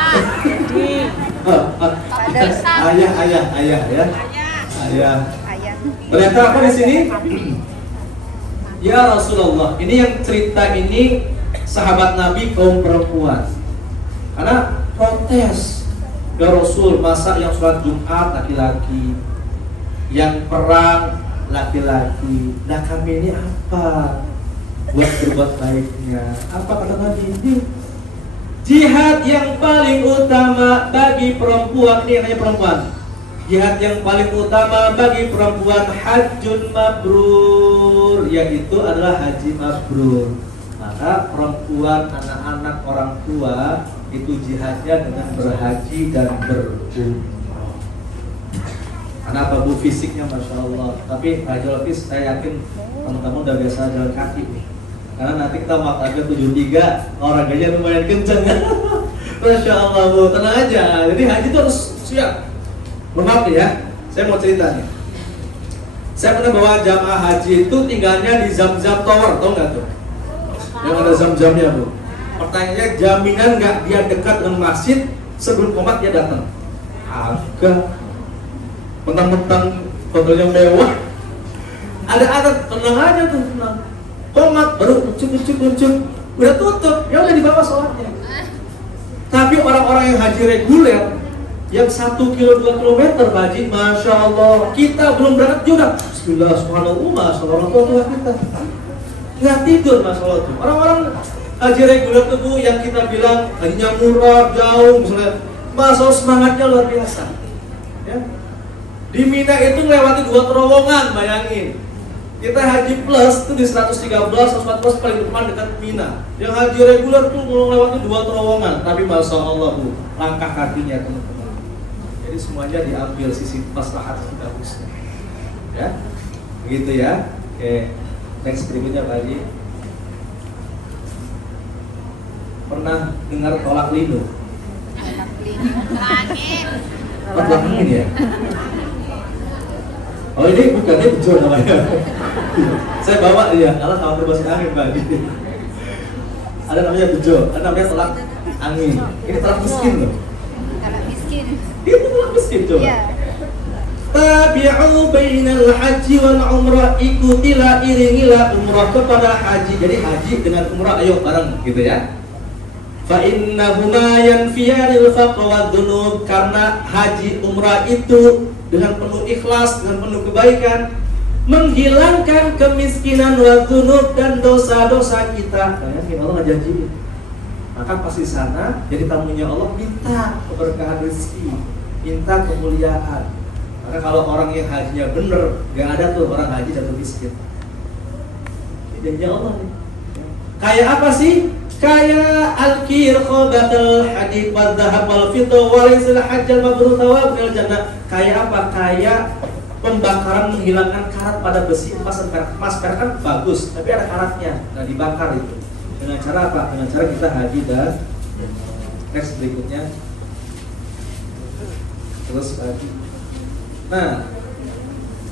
Ayah ya. Ayah. Ternyata apa di sini? Ya Rasulullah, ini yang cerita ini sahabat Nabi kaum perempuan. Karena protes, ya Rasul, masa yang sholat Jumat laki-laki, yang perang laki-laki. Nah kami ini apa buat berbuat baiknya? Apa kata Nabi? Jihad yang paling utama bagi perempuan, ini namanya perempuan. Jihad yang paling utama bagi perempuan hajjun mabrur, yaitu adalah haji mabrur. Maka perempuan, anak-anak, orang tua itu jihadnya dengan berhaji dan berumrah. Karena apa bu, fisiknya masya Allah. Tapi radiologis saya yakin teman-teman udah biasa jalan kaki nih. Karena nanti kita makannya 73, olahraganya lumayan kenceng. Masya Allah bu, tenang aja. Jadi haji itu harus siap. Maaf ya, saya mau cerita nih. Saya pernah bawa jamaah haji itu tinggalnya di Zam-Zam Tower, tau nggak tuh? Yang ada Zam-Zamnya tuh. Pertanyaannya, jaminan nggak dia dekat dengan masjid sebelum komat dia datang? Agak. Mentang-mentang hotelnya mewah, ada tenang aja tuh, tenang. Komat baru luncuk, udah tutup, ya udah dibawa sholatnya. Tapi orang-orang yang haji reguler, yang 1 kilo 2 kilometer haji, masya Allah, kita belum berangkat juga. Bismillah, subhanallah, masya Allah, orang tua kita nggak tidur, masya Allah tuh. Orang-orang haji reguler tuh Bu, yang kita bilang hajinya murah, jauh, misalnya, masya Allah semangatnya luar biasa. Ya. Di Mina itu melewati 2 terowongan, bayangin. Kita haji plus itu di 113, 114 paling depan dekat Mina. Yang haji reguler tuh melewati 2 terowongan, tapi masya Allah Bu, langkah kakinya teman-teman. Jadi semuanya diambil sisi maslahat kita bagusnya. Ya, begitu ya. Oke, next berikutnya Pak Haji. Pernah dengar tolak linu? Tolak angin ya? Oh ini bukannya bejo namanya. Saya bawa dia, kalau tahu bahasa angin Pak Haji. Ada namanya bejo, ada namanya tolak angin. Ini tolak miskin loh. Tolak miskin. Itu tolak miskin coba. Iya. Tabi'u bainal haji wal umrah, ikutilah, iringilah umrah kepada haji. Jadi haji dengan umrah ayo bareng gitu ya. Fa innahuma yanfiyanil faqra wad dzunub, karena haji umrah itu dengan penuh ikhlas, dengan penuh kebaikan, menghilangkan kemiskinan wad dzunub dan dosa-dosa kita. Bayangin Allah ngejanjiin. Maka pas di sana jadi tamunya Allah, minta keberkahan rezeki, minta kemuliaan. Karena kalau orang yang hajinya bener, gak ada tuh orang haji jatuh miskin. Ini janji Allah nih. Kayak apa sih? Kayak al-kir khobatal hadid wa dhahab wal fidda wa rizal hajjal mabrur thawab minal jannah. Kayak apa? Kayak pembakaran menghilangkan karat pada besi, emas dan perak. Emas perak kan bagus, tapi ada karatnya. Nah dibakar itu. Dengan cara apa? Dengan cara kita haji dan next berikutnya. Terus haji. Nah,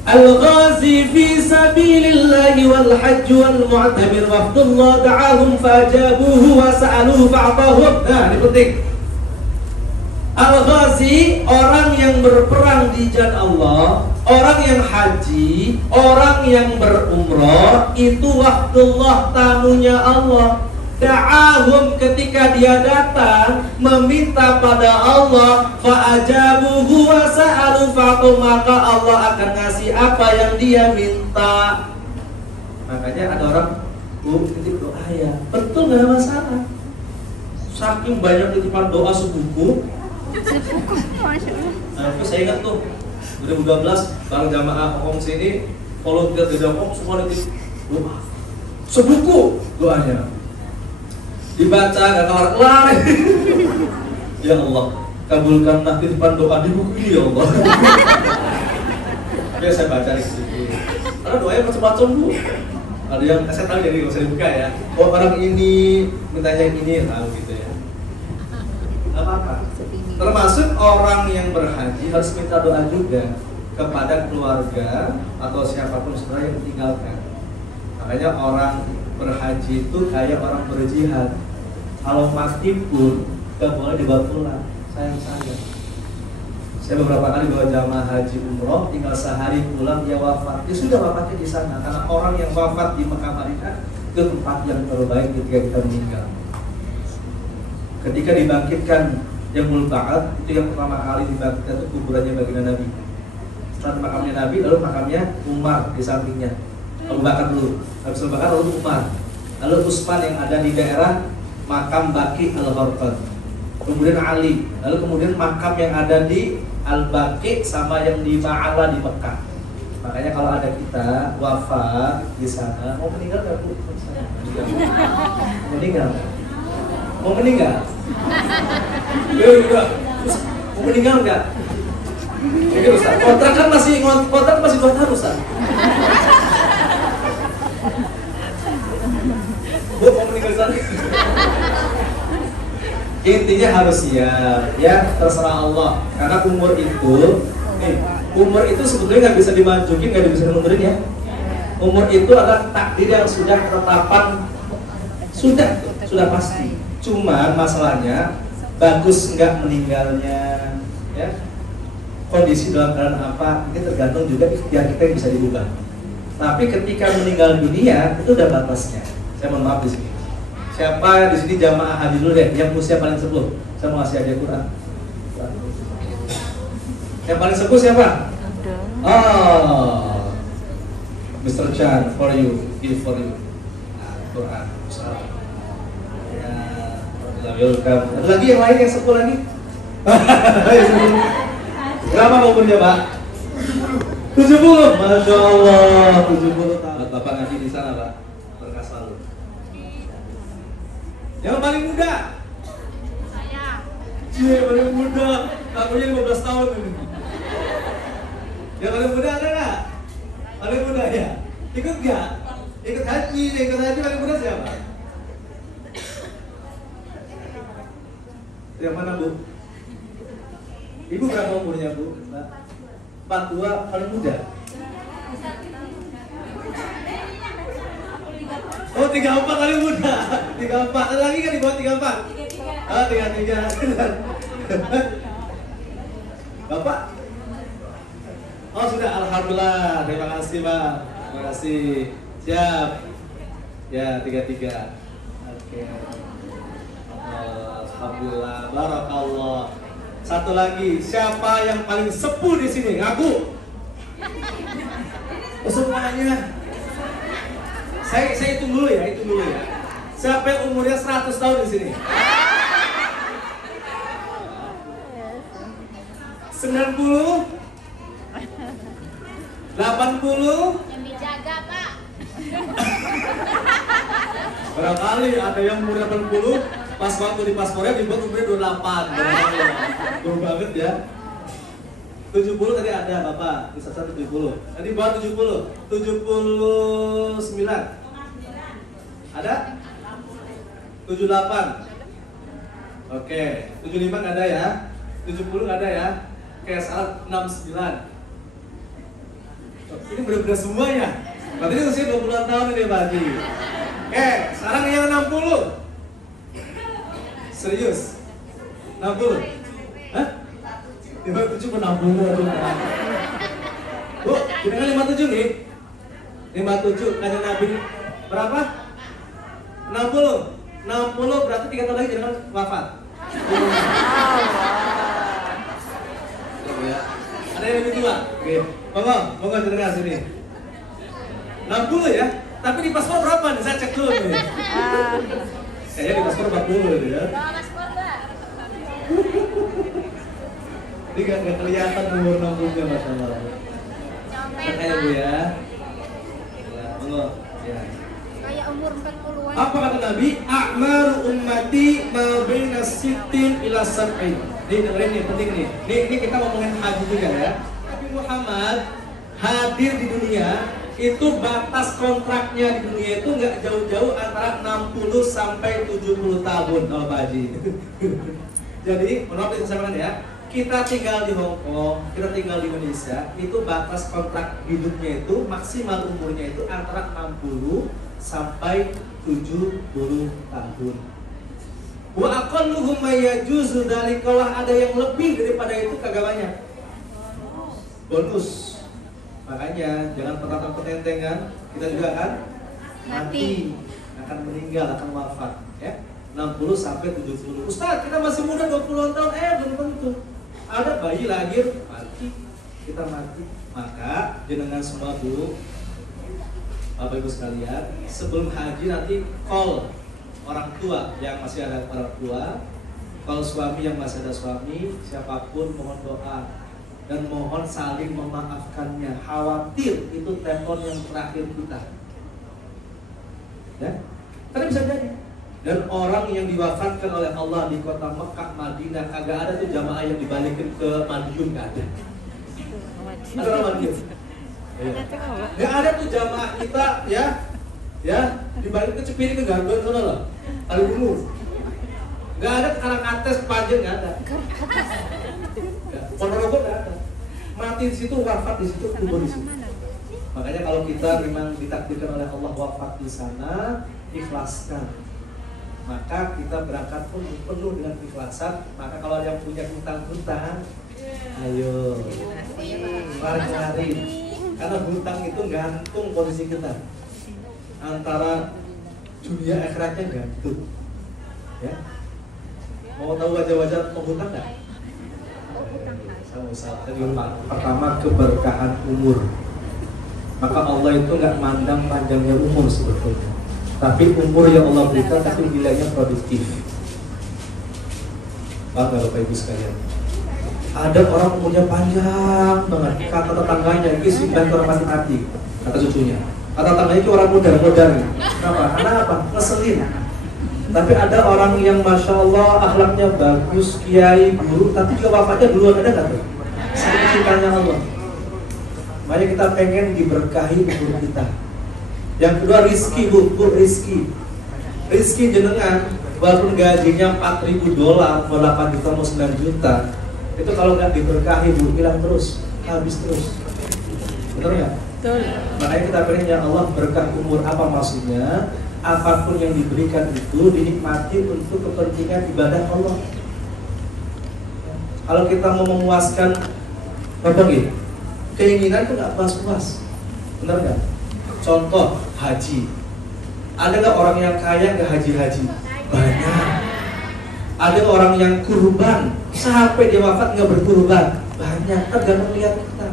al-ghazi fi sabilillahi wal hajj wal mu'tamir wafdullah da'ahum fajabuhu wa sa'aluhu fa'atahum. Nah, ini penting. Al-ghazi, orang yang berperang di jalan Allah, orang yang haji, orang yang berumrah, itu wafdullah, tamunya Allah. Da'ahum, ketika dia datang meminta pada Allah, fa'ajabuhu wa sa'alu fa'atu, maka Allah akan ngasih apa yang dia minta. Makanya ada orang, Bu, titip doa ya. Betul, gak ada masalah. Saking banyak titipan doa sebuku. Nah, itu saya ingat tuh 2012 bareng jamaah Hongkong sini, volunteer di Hongkong, semua titip doa sebuku doanya. Dibaca gak kelar-kelar. Ya Allah, kabulkanlah titipan doa di buku ini ya Allah. Ya saya baca di situ. Karena doanya macam-macam Bu. Ada yang saya tahu jadi nggak usah dibuka ya. Oh orang ini mintanya yang ini, tahu gitu ya. Gak apa-apa. Termasuk orang yang berhaji harus minta doa juga kepada keluarga atau siapapun saudara yang ditinggalkan. Makanya orang berhaji itu kayak orang berjihad. Kalau mati pun gak boleh dibawa pulang, sayang saja. Saya beberapa kali bawa jamaah haji umroh, tinggal sehari pulang dia wafat. Dia sudah wafatnya di sana, karena orang yang wafat di Mekah Madinah itu tempat yang terbaik ketika kita meninggal. Ketika dibangkitkan Yaumul Ba'ats, itu yang pertama kali dibangkitkan itu kuburannya baginda Nabi. Setelah makamnya Nabi, lalu makamnya Umar di sampingnya. Abu Bakar dulu, habis Abu Bakar lalu Umar, lalu Utsman yang ada di daerah makam Baqi Al-Gharqad, kemudian Ali, lalu kemudian makam yang ada di Al-Baqi sama yang di Ma'ala di Mekah. Makanya kalau ada kita wafat di sana, mau meninggal nggak Bu? Mau meninggal? Mau meninggal? Ya, mau meninggal nggak? Jadi Ustaz, kontrak kan masih 2 tahun Ustaz. Bu mau meninggal sana? Intinya harus siap, ya terserah Allah. Karena umur itu, nih Umur itu sebetulnya nggak bisa dimajuin, nggak bisa dimundurin ya. Umur itu adalah takdir yang sudah ketetapan, sudah pasti. Cuma masalahnya bagus nggak meninggalnya, ya. Kondisi dalam keadaan apa, ini tergantung juga biar kita yang bisa diubah. Tapi ketika meninggal dunia itu udah batasnya. Saya mohon maaf di sini. Siapa di sini jamaah haji dulu deh, yang usia paling sepuh? Saya mau ngasih hadiah Quran. Yang paling sepuh siapa? Oh, Mr. Chan, for you, give for you. Quran, salam. Ya, welcome. Ada lagi yang lain yang sepuh lagi? Berapa umurnya Pak? 70. Masya Allah, 70 tahun. Bapak ngaji di sana Pak, berkah selalu. Yang paling muda? Saya. Iya, paling muda. Tamunya 15 tahun ini. Yang paling muda ada nggak? Paling muda ya? Ikut nggak? Ikut haji paling muda siapa? Yang mana Bu? Ibu berapa umurnya Bu? 42 paling muda. Oh 34 paling muda. 34. Ada lagi kan di bawah 34? Ah 33. Bapak? Oh sudah, alhamdulillah. Terima kasih Pak. Terima kasih. Siap. Ya 33. Oke. Alhamdulillah. Barakallah. Satu lagi, siapa yang paling sepuh di sini? Ngaku. Oh, semuanya. Saya hitung dulu ya, Siapa yang umurnya 100 tahun di sini? 90? 80? Yang dijaga, Pak. Barangkali ada yang umur 80, pas waktu di paspornya dibuat umurnya 28. Baru banget ya. 70 tadi ada Bapak, bisa 70. Tadi buat 70. 79. Ada? 78. Oke, 75 nggak ada ya? 70 nggak ada ya? Oke, salah 69. Ini benar-benar semuanya. Berarti ini usia 20 tahun ini Pak Haji. Oke, sekarang yang 60. Serius? 60? Hah? 57 ke 60 aduh. Bu, jenengan 57 nih? 57, kanjeng Nabi berapa? 60. 60 berarti 3 tahun lagi jenengan wafat. Ada yang lebih tua? Oke. Monggo jenengan sini. 60 ya? Tapi di paspor berapa nih? Saya cek dulu nih. Kayaknya di paspor 40 ya. Bawa paspor, Pak. Ini gak kelihatan umur 60-nya Masya Allah. Comel, Kayak Bu ya. Monggo. Ya. Kayak umur 40-an. Apa kata Nabi? A'mar ummati ma baina sittin ila sab'in. Nih dengerin nih, penting nih. Ini kita ngomongin haji juga ya. Nabi Muhammad hadir di dunia itu batas kontraknya di dunia itu nggak jauh-jauh antara 60 sampai 70 tahun kalau Pak Haji. Jadi, menurut saya ya, kita tinggal di Hong Kong, kita tinggal di Indonesia, itu batas kontrak hidupnya itu maksimal umurnya itu antara 60 sampai 70 tahun. Wa aqalluhum may yajuzu dzalika, kalau ada yang lebih daripada itu kagak banyak. Bonus. Makanya jangan pernah takut enteng kan. Kita juga kan mati, akan meninggal, akan wafat, ya. 60 sampai 70. Ustaz, kita masih muda 20-an tahun, belum tentu. Ada bayi lahir, mati, kita mati. Maka jenengan semua dulu, Bapak Ibu sekalian, sebelum haji nanti call orang tua yang masih ada orang tua, call suami yang masih ada suami, siapapun mohon doa dan mohon saling memaafkannya. Khawatir itu telepon yang terakhir kita, ya, karena bisa jadi. Dan orang yang diwafatkan oleh Allah di kota Mekah, Madinah, kagak ada tuh jamaah yang dibalikin ke Madiun, gak ada. Ada orang Madiun? Gak ada tuh jamaah kita, ya dibalik ke Cepiri ke Gargon sana loh, Kaliwungu. Gak ada ke Karangkates, Panjen, gak ada. Ponorogo gak ada. Mati di situ, wafat di situ, kubur di situ. Makanya kalau kita memang ditakdirkan oleh Allah wafat di sana, ikhlaskan. Maka kita berangkat pun penuh dengan ikhlasan. Maka kalau yang punya hutang-hutang, ayo lari-lari. Karena hutang itu gantung posisi kita antara dunia akhiratnya gantung. Ya, mau tahu wajah-wajah penghutang nggak? Pertama, keberkahan umur. Maka Allah itu nggak mandang panjangnya umur sebetulnya, tapi umur yang Allah berikan tapi nilainya produktif. Pak Bapak Ibu sekalian, ada orang umurnya panjang banget, kata tetangganya ini sudah orang mati-mati, kata cucunya. Kata tetangganya itu orang modar-modar. Kenapa? Karena apa? Ngeselin. Tapi ada orang yang masya Allah akhlaknya bagus, kiai, guru, tapi juga wafatnya duluan, ada nggak tuh? Saking cintanya Allah. Makanya kita pengen diberkahi umur kita. Yang kedua rizki, bu, rizki. Rizki jenengan, walaupun gajinya $4.000, mau 8 juta, mau 9 juta, itu kalau nggak diberkahi, bu, hilang terus, habis terus. Betul nggak? Betul. Makanya kita pengen ya Allah berkah umur. Apa maksudnya? Apapun yang diberikan itu dinikmati untuk kepentingan ibadah Allah. Kalau kita mau memuaskan apa gitu? Keinginan itu nggak puas-puas, benar nggak? Contoh haji, ada nggak orang yang kaya nggak haji-haji? Banyak. Ada orang yang kurban sampai dia wafat nggak berkurban? Banyak. Tergantung lihat kita.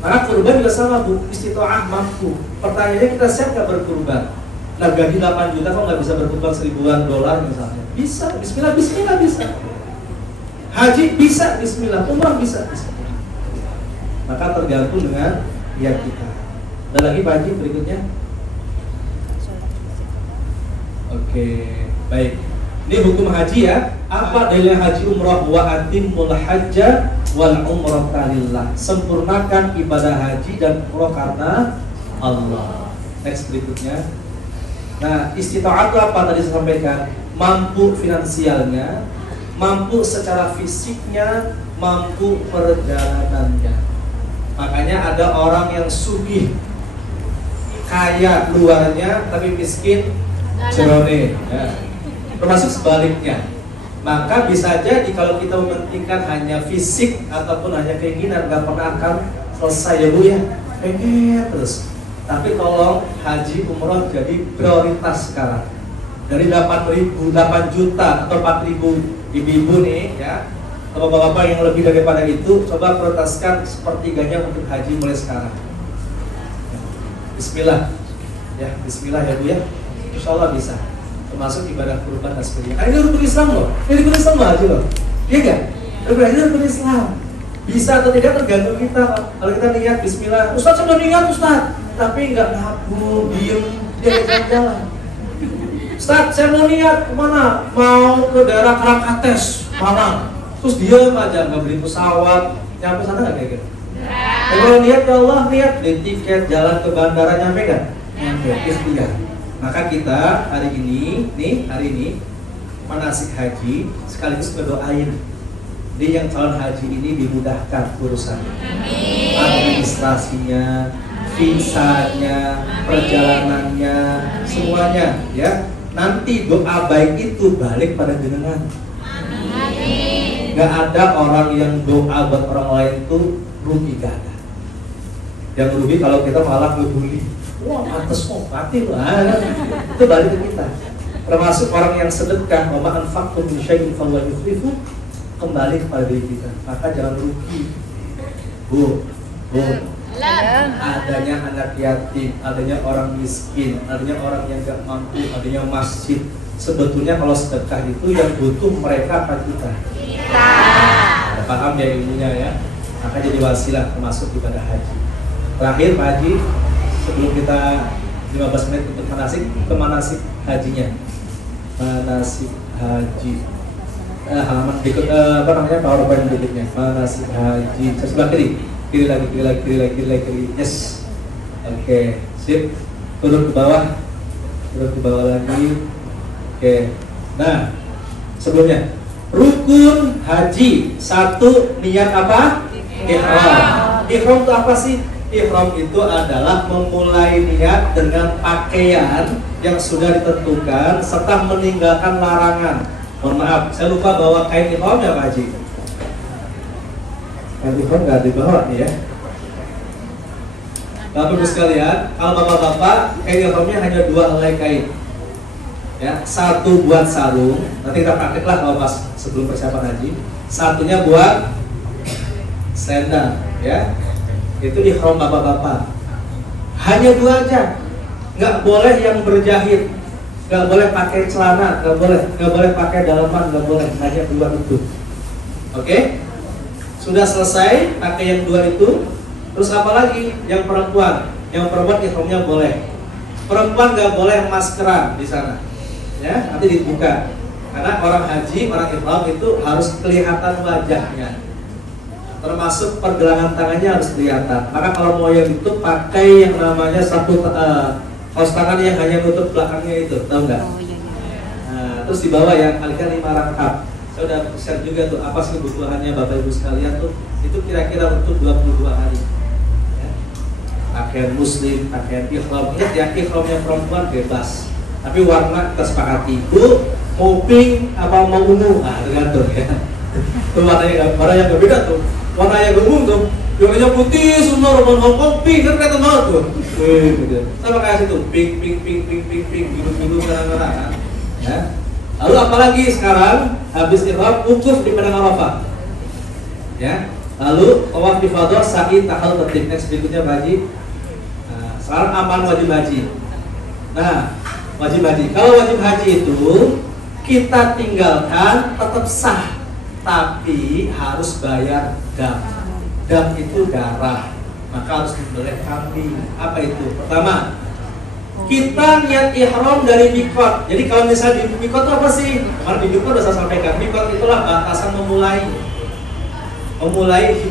Maka kurban juga sama, bu, istitoah mampu. Pertanyaannya kita siap nggak berkurban? Nah gaji 8 juta kok nggak bisa berkurban $1.000 misalnya? Bisa, bismillah, bismillah bisa. Haji bisa, bismillah, umrah bisa, bismillah. Maka tergantung dengan niat kita. Dan lagi Pak Haji berikutnya. Oke, baik. Ini hukum haji ya. Apa dalilnya haji umrah? Wa atimul hajja wal umrata lillah. Sempurnakan ibadah haji dan umrah karena Allah. Next berikutnya. Nah, istita'at itu apa tadi saya sampaikan? Mampu finansialnya, mampu secara fisiknya, mampu perjalanannya. Makanya ada orang yang sugih, kaya luarnya tapi miskin jerone, ya. Termasuk sebaliknya. Maka bisa jadi kalau kita mementingkan hanya fisik ataupun hanya keinginan, nggak pernah akan selesai ya bu ya, pengen terus. Tapi tolong haji umroh jadi prioritas sekarang. Dari 8 juta atau 4.000 ibu-ibu nih ya, atau bapak-bapak yang lebih daripada itu, coba prioritaskan sepertiganya untuk haji mulai sekarang. Bismillah, ya Bismillah ya bu ya, Insya Allah bisa. Termasuk ibadah kurban dan sebagainya. Ini rukun Islam loh, ini rukun Islam loh haji loh, iya nggak? Ini rukun Islam. Bisa atau tidak tergantung kita. Kalau kita niat Bismillah, Ustaz sudah niat Ustaz, tapi nggak nabung, diem, dia jalan-jalan. Ustaz, saya mau niat kemana? Mau ke daerah Karangkates, mana? Terus diem aja, nggak beli pesawat, nyampe sana nggak kayak gitu? Kalau niat ya Allah, niat beli tiket, jalan ke bandara, nyampe nggak? Nyampe, ikhtiar. Maka kita hari ini manasik haji sekaligus berdoain. Jadi yang calon haji ini dimudahkan urusannya, administrasinya, visanya, perjalanannya, semuanya ya. Nanti doa baik itu balik pada jenengan. Gak ada orang yang doa buat orang lain itu rugi, gak ada. Yang rugi kalau kita malah ngebully. Wah, pantes mau mati lah. Itu balik ke kita. Termasuk orang yang sedekah, wa ma anfaqtum min syai'in fahuwa yukhlifu, kembali kepada diri kita. Maka jangan rugi. Bu, adanya anak yatim, adanya orang miskin, adanya orang yang gak mampu, adanya masjid. Sebetulnya kalau sedekah itu yang butuh mereka apa kita? Kita. Paham ya ilmunya ya? Maka jadi wasilah termasuk ibadah haji. Terakhir Pak Haji, sebelum kita 15 menit untuk manasik hajinya. Manasik haji. Halaman berikut apa namanya PowerPoint berikutnya. Manasik haji. Sebelah kiri lagi. Yes. Oke, sip. Turun ke bawah lagi. Oke. Nah, sebelumnya rukun haji 1, niat apa? Ihram. Ihram itu apa sih? Ihram itu adalah memulai niat dengan pakaian yang sudah ditentukan serta meninggalkan larangan. Mohon maaf, saya lupa bawa kain ihramnya Pak Haji. Kain ihram nggak dibawa nih ya. Bapak-ibu sekalian, kalau bapak-bapak, kain ihramnya hanya 2 helai kain. Ya, 1 buat sarung, nanti kita praktek lah kalau pas sebelum persiapan haji. Satunya buat selendang, ya. Itu ihram bapak-bapak. Hanya 2 aja. Nggak boleh yang berjahit, nggak boleh pakai celana, nggak boleh pakai dalaman, nggak boleh. Hanya 2 itu. Oke? Sudah selesai pakai yang 2 itu. Terus apa lagi? Yang perempuan. Yang perempuan ihramnya boleh. Perempuan nggak boleh maskeran di sana. Ya, nanti dibuka. Karena orang haji, orang ihram itu harus kelihatan wajahnya. Termasuk pergelangan tangannya harus kelihatan. Maka kalau mau yang itu pakai yang namanya satu kaos tangan yang hanya nutup belakangnya itu, tahu nggak? Nah, terus di bawah yang kalikan 5 rangkap. Saya udah share juga tuh apa sih kebutuhannya Bapak Ibu sekalian tuh. Itu kira-kira untuk 22 hari. Ya. Pakaian muslim, pakaian ihram. Ingat ya, ihramnya perempuan bebas. Tapi warna kita sepakati. Bu, mau pink apa mau ungu? Nah, tergantung ya. Tuh warna yang berbeda tuh. Warna yang gemuk tuh, warnanya putih, semua rumah Hongkong pink, kan kelihatan banget tuh. Sama kayak situ, pink, biru, merah-merah kan. Ya. Lalu apalagi sekarang habis ihram wukuf di padang Arafah. Ya. Lalu tawaf ifadah, sa'i, tahal, tertib. Next berikutnya haji. Nah, sekarang aman wajib haji. Nah, wajib haji. Kalau wajib haji itu kita tinggalkan tetap sah. Tapi harus bayar dam. Dam itu darah, maka harus disembelih kambing. Apa itu? Pertama, kita niat ihram dari mikot. Jadi kalau misalnya di mikot itu apa sih? Kemarin di mikot sudah saya sampaikan. Mikot itulah batasan memulai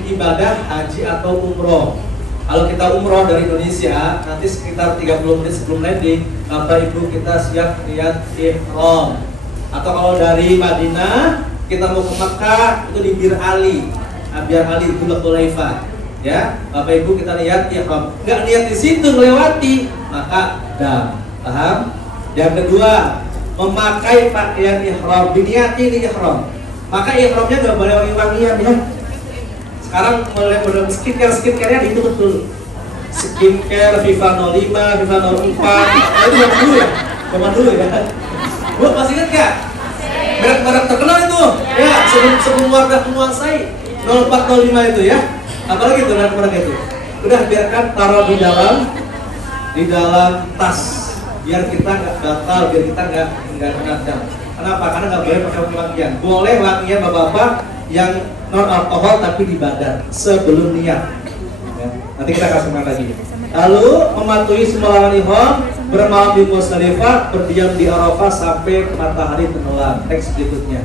ibadah haji atau umroh. Kalau kita umroh dari Indonesia, nanti sekitar 30 menit sebelum landing, Bapak Ibu kita siap niat ihram. Atau kalau dari Madinah kita mau ke Mekah itu di Bir Ali, Bir Ali itu Dzulaifah, ya. Bapak Ibu kita lihat ihram, nggak niat di situ melewati, maka dam. Paham? Yang kedua, memakai pakaian ihram, diniati di ihram. Maka ihramnya nggak boleh wangi-wangian ya. Sekarang mulai skincare-nya ditutup dulu. Skincare Viva 05, Viva 04, itu yang dulu ya, zaman dulu ya. Bu masih ingat nggak? Merek-merek terkenal itu, ya sebelum warga menguasai 0405 itu ya. Apalagi itu merek-merek itu. Udah biarkan taruh di dalam tas, biar kita nggak batal, biar kita nggak kena dam. Kenapa? Karena nggak boleh pakai wangian. Boleh wangian bapak-bapak yang non alkohol tapi di badan sebelum niat. Ya. Nanti kita kasih makan lagi. Lalu mematuhi semua larangan ihram, bermalam di Musdalifah, berdiam di Arafah sampai matahari tenggelam. Teks berikutnya.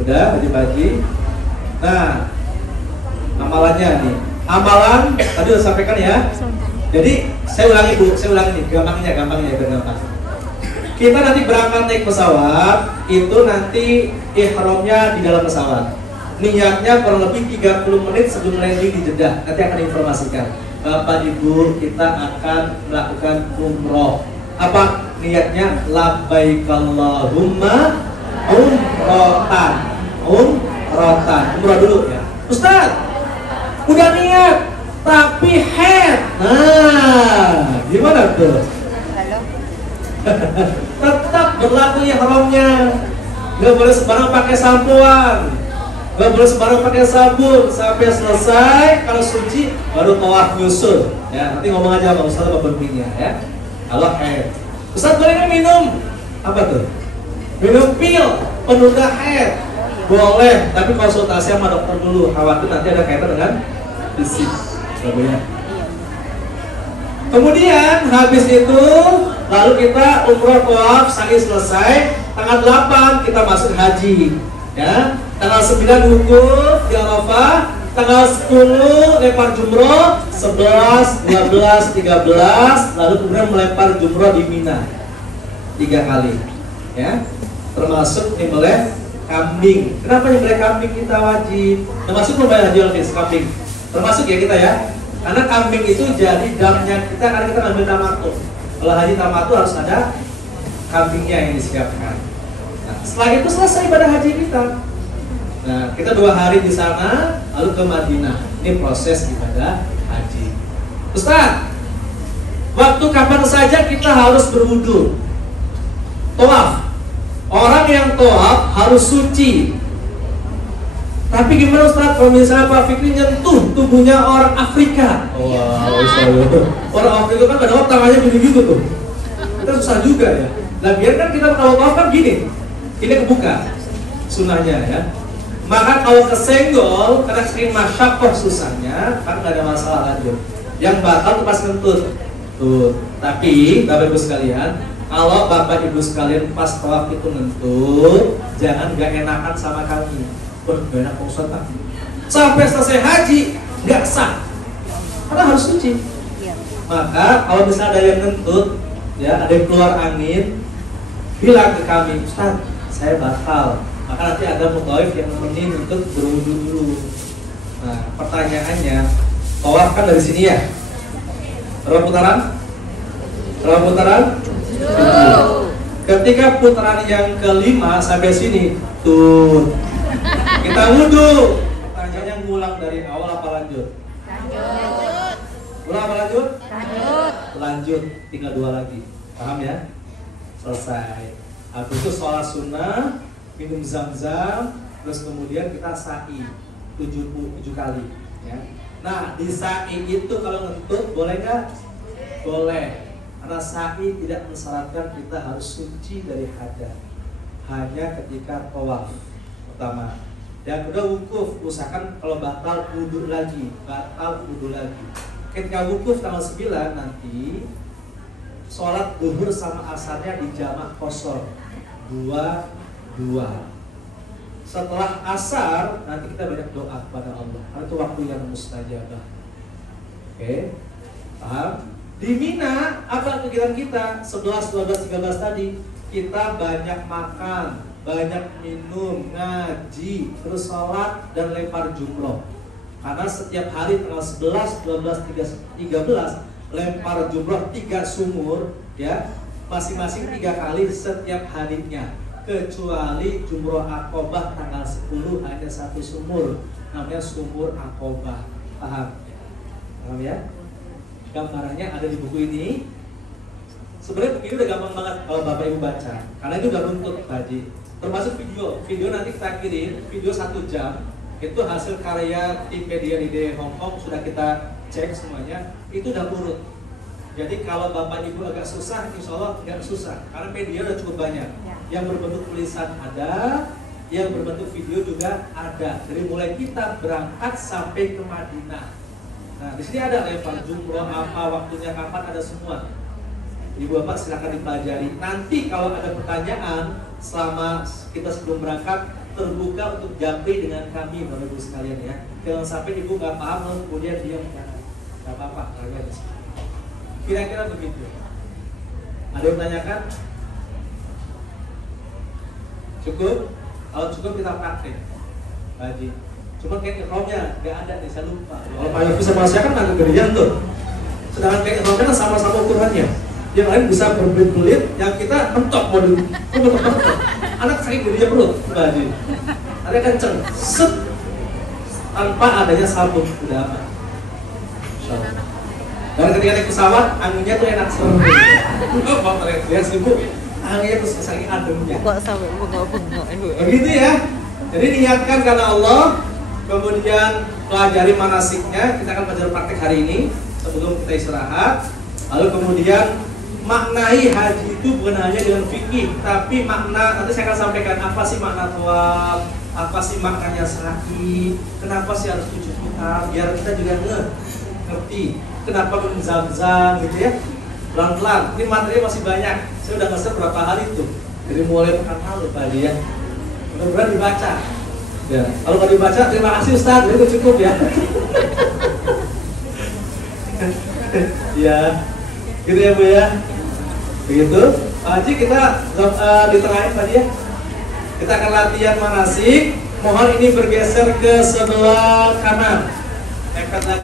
Udah bagi-bagi. Nah, amalannya nih. Amalan tadi udah sampaikan ya. Jadi saya ulangi Bu, saya ulangi nih, gampangnya biar gampang. Kita nanti berangkat naik pesawat, itu nanti ihramnya di dalam pesawat. Niatnya kurang lebih 30 menit sebelum landing di Jeddah. Nanti akan informasikan. Bapak Ibu, kita akan melakukan umroh. Apa niatnya? Labbaik Allahumma umrotan. Umroh dulu ya. Ustaz, udah niat tapi head. Nah, gimana tuh? Tetap berlaku ihramnya. Nggak boleh sembarang pakai sampoan, nggak boleh sembarang pakai sabun sampai selesai. Kalau suci baru tawaf nyusul. Ya, nanti ngomong aja sama Ustaz apa berpikirnya ya. Kalau haid, Ustaz boleh minum apa tuh? Minum pil penunda haid boleh, tapi konsultasi sama dokter dulu. Khawatir nanti ada kaitan dengan disease. Kemudian habis itu lalu kita umroh tawaf sa'i selesai. Tanggal 8 kita masuk haji ya. Tanggal 9 wukuf di Arafah. Tanggal 10 lempar jumroh, 11, 12, 13. Lalu kemudian melempar jumroh di Mina 3 kali ya. Termasuk nyembelih kambing. Kenapa nyembelih kambing kita wajib? Termasuk membayar haji Alvis, kambing. Termasuk ya kita ya. Karena kambing itu jadi damnya kita, karena kita ambil tamatu. Kalau haji tamatu harus ada kambingnya yang disiapkan. Nah, setelah itu selesai ibadah haji kita. Nah, kita 2 hari di sana, lalu ke Madinah. Ini proses ibadah haji. Ustaz, waktu kapan saja kita harus berwudu? Tawaf. Orang yang tawaf harus suci. Tapi gimana Ustaz kalau misalnya Pak Fikri nyentuh tubuhnya orang Afrika? Orang Afrika kan kadang tangannya begitu tuh. Kita susah juga ya. Nah biar kan kita kalau tawaf kan gini, ini kebuka sunahnya ya. Maka kalau kesenggol karena sering masyakoh susahnya, kan nggak ada masalah lanjut. Yang batal tuh pas ngentut. Tuh. Tapi Bapak Ibu sekalian, kalau Bapak Ibu sekalian pas tawaf itu ngentut, jangan gak enakan sama kami. Gak enak Ustaz. Sampai selesai haji nggak sah, karena harus suci. Maka kalau misalnya ada yang ngentut, ya ada yang keluar angin, bilang ke kami, Ustaz, saya batal. Maka nanti ada mutawif yang nemenin untuk berwudu dulu. Nah, pertanyaannya, tawaf kan dari sini ya? Berapa putaran? Berapa putaran? 7. Ketika putaran yang kelima sampai sini, tuh kita wudu. Pertanyaannya ngulang dari awal apa lanjut? Lanjut. Ulang apa lanjut? Lanjut. Lanjut, tinggal 2 lagi. Paham ya? Selesai. Habis itu sholat sunnah, minum zam-zam, terus kemudian kita sa'i 7 kali ya. Nah di sa'i itu kalau ngentut boleh nggak? Boleh, karena sa'i tidak mensyaratkan kita harus suci dari hadas, hanya ketika tawaf pertama. Dan udah wukuf, usahakan kalau batal wudu lagi, ketika wukuf tanggal 9 nanti sholat duhur sama asarnya di jamak kosor 2. Setelah asar nanti kita banyak doa kepada Allah, karena itu waktu yang mustajabah. Oke, paham? Di Mina apa kegiatan kita? 11, 12, 13 tadi kita banyak makan, banyak minum, ngaji, terus sholat dan lempar jumroh. Karena setiap hari tanggal 11, 12, 13 lempar jumroh 3 sumur ya, masing-masing 3 kali setiap harinya. Kecuali jumroh Aqobah tanggal 10 hanya 1 sumur, namanya sumur Aqobah. Paham? Paham ya? Gambarannya ada di buku ini. Sebenarnya buku ini udah gampang banget kalau Bapak Ibu baca, karena ini udah runtut tadi. Termasuk video nanti kita kirim, video 1 jam. Itu hasil karya tim media di Hong Kong, sudah kita cek semuanya. Itu udah urut. Jadi kalau Bapak Ibu agak susah, insya Allah nggak susah, karena media udah cukup banyak. Yang berbentuk tulisan ada, yang berbentuk video juga ada. Dari mulai kita berangkat sampai ke Madinah. Nah di sini ada lempar jumroh, apa waktunya kapan, ada semua. Ibu Bapak silakan dipelajari. Nanti kalau ada pertanyaan selama kita sebelum berangkat, terbuka untuk japri dengan kami Bapak Ibu sekalian ya. Jangan sampai Ibu nggak paham kemudian diam, nggak apa-apa. Kira-kira begitu. Ada yang tanyakan? Cukup? Kalau cukup kita praktek haji. Cuma kayak ikhramnya nggak ada nih, saya lupa. Kalau Pak Yofi sama saya kan nggak gedean tuh. Sedangkan kayak ikhramnya kan sama-sama ukurannya. Yang lain bisa berbelit-belit, yang kita mentok modul. Anak sakit gedenya perut, haji. Ada kenceng, set, tanpa adanya sabun, udah aman. Dan ketika naik pesawat, anginnya tuh enak sekali. Oh, Pak lihat sibuk, anginnya tuh saking ademnya. Begitu ya. Jadi niatkan karena Allah, kemudian pelajari manasiknya. Kita akan belajar praktek hari ini sebelum kita istirahat. Lalu kemudian maknai haji itu bukan hanya dengan fikih, tapi makna. Nanti saya akan sampaikan apa sih makna tawaf, apa sih maknanya sa'i, kenapa sih harus 7 putaran, biar kita juga ngerti. Kenapa minum zam-zam gitu ya. Pelan-pelan, ini materi masih banyak. Saya udah nge-share berapa hari tuh. Jadi mulai pekan lalu tadi ya. Mudah-mudahan dibaca. Ya, kalau nggak dibaca, terima kasih Ustaz, itu cukup ya. Ya, gitu ya Bu ya. Begitu. Pak Haji kita ditengahin tadi ya. Kita akan latihan manasik. Mohon ini bergeser ke sebelah kanan. Angkat lagi.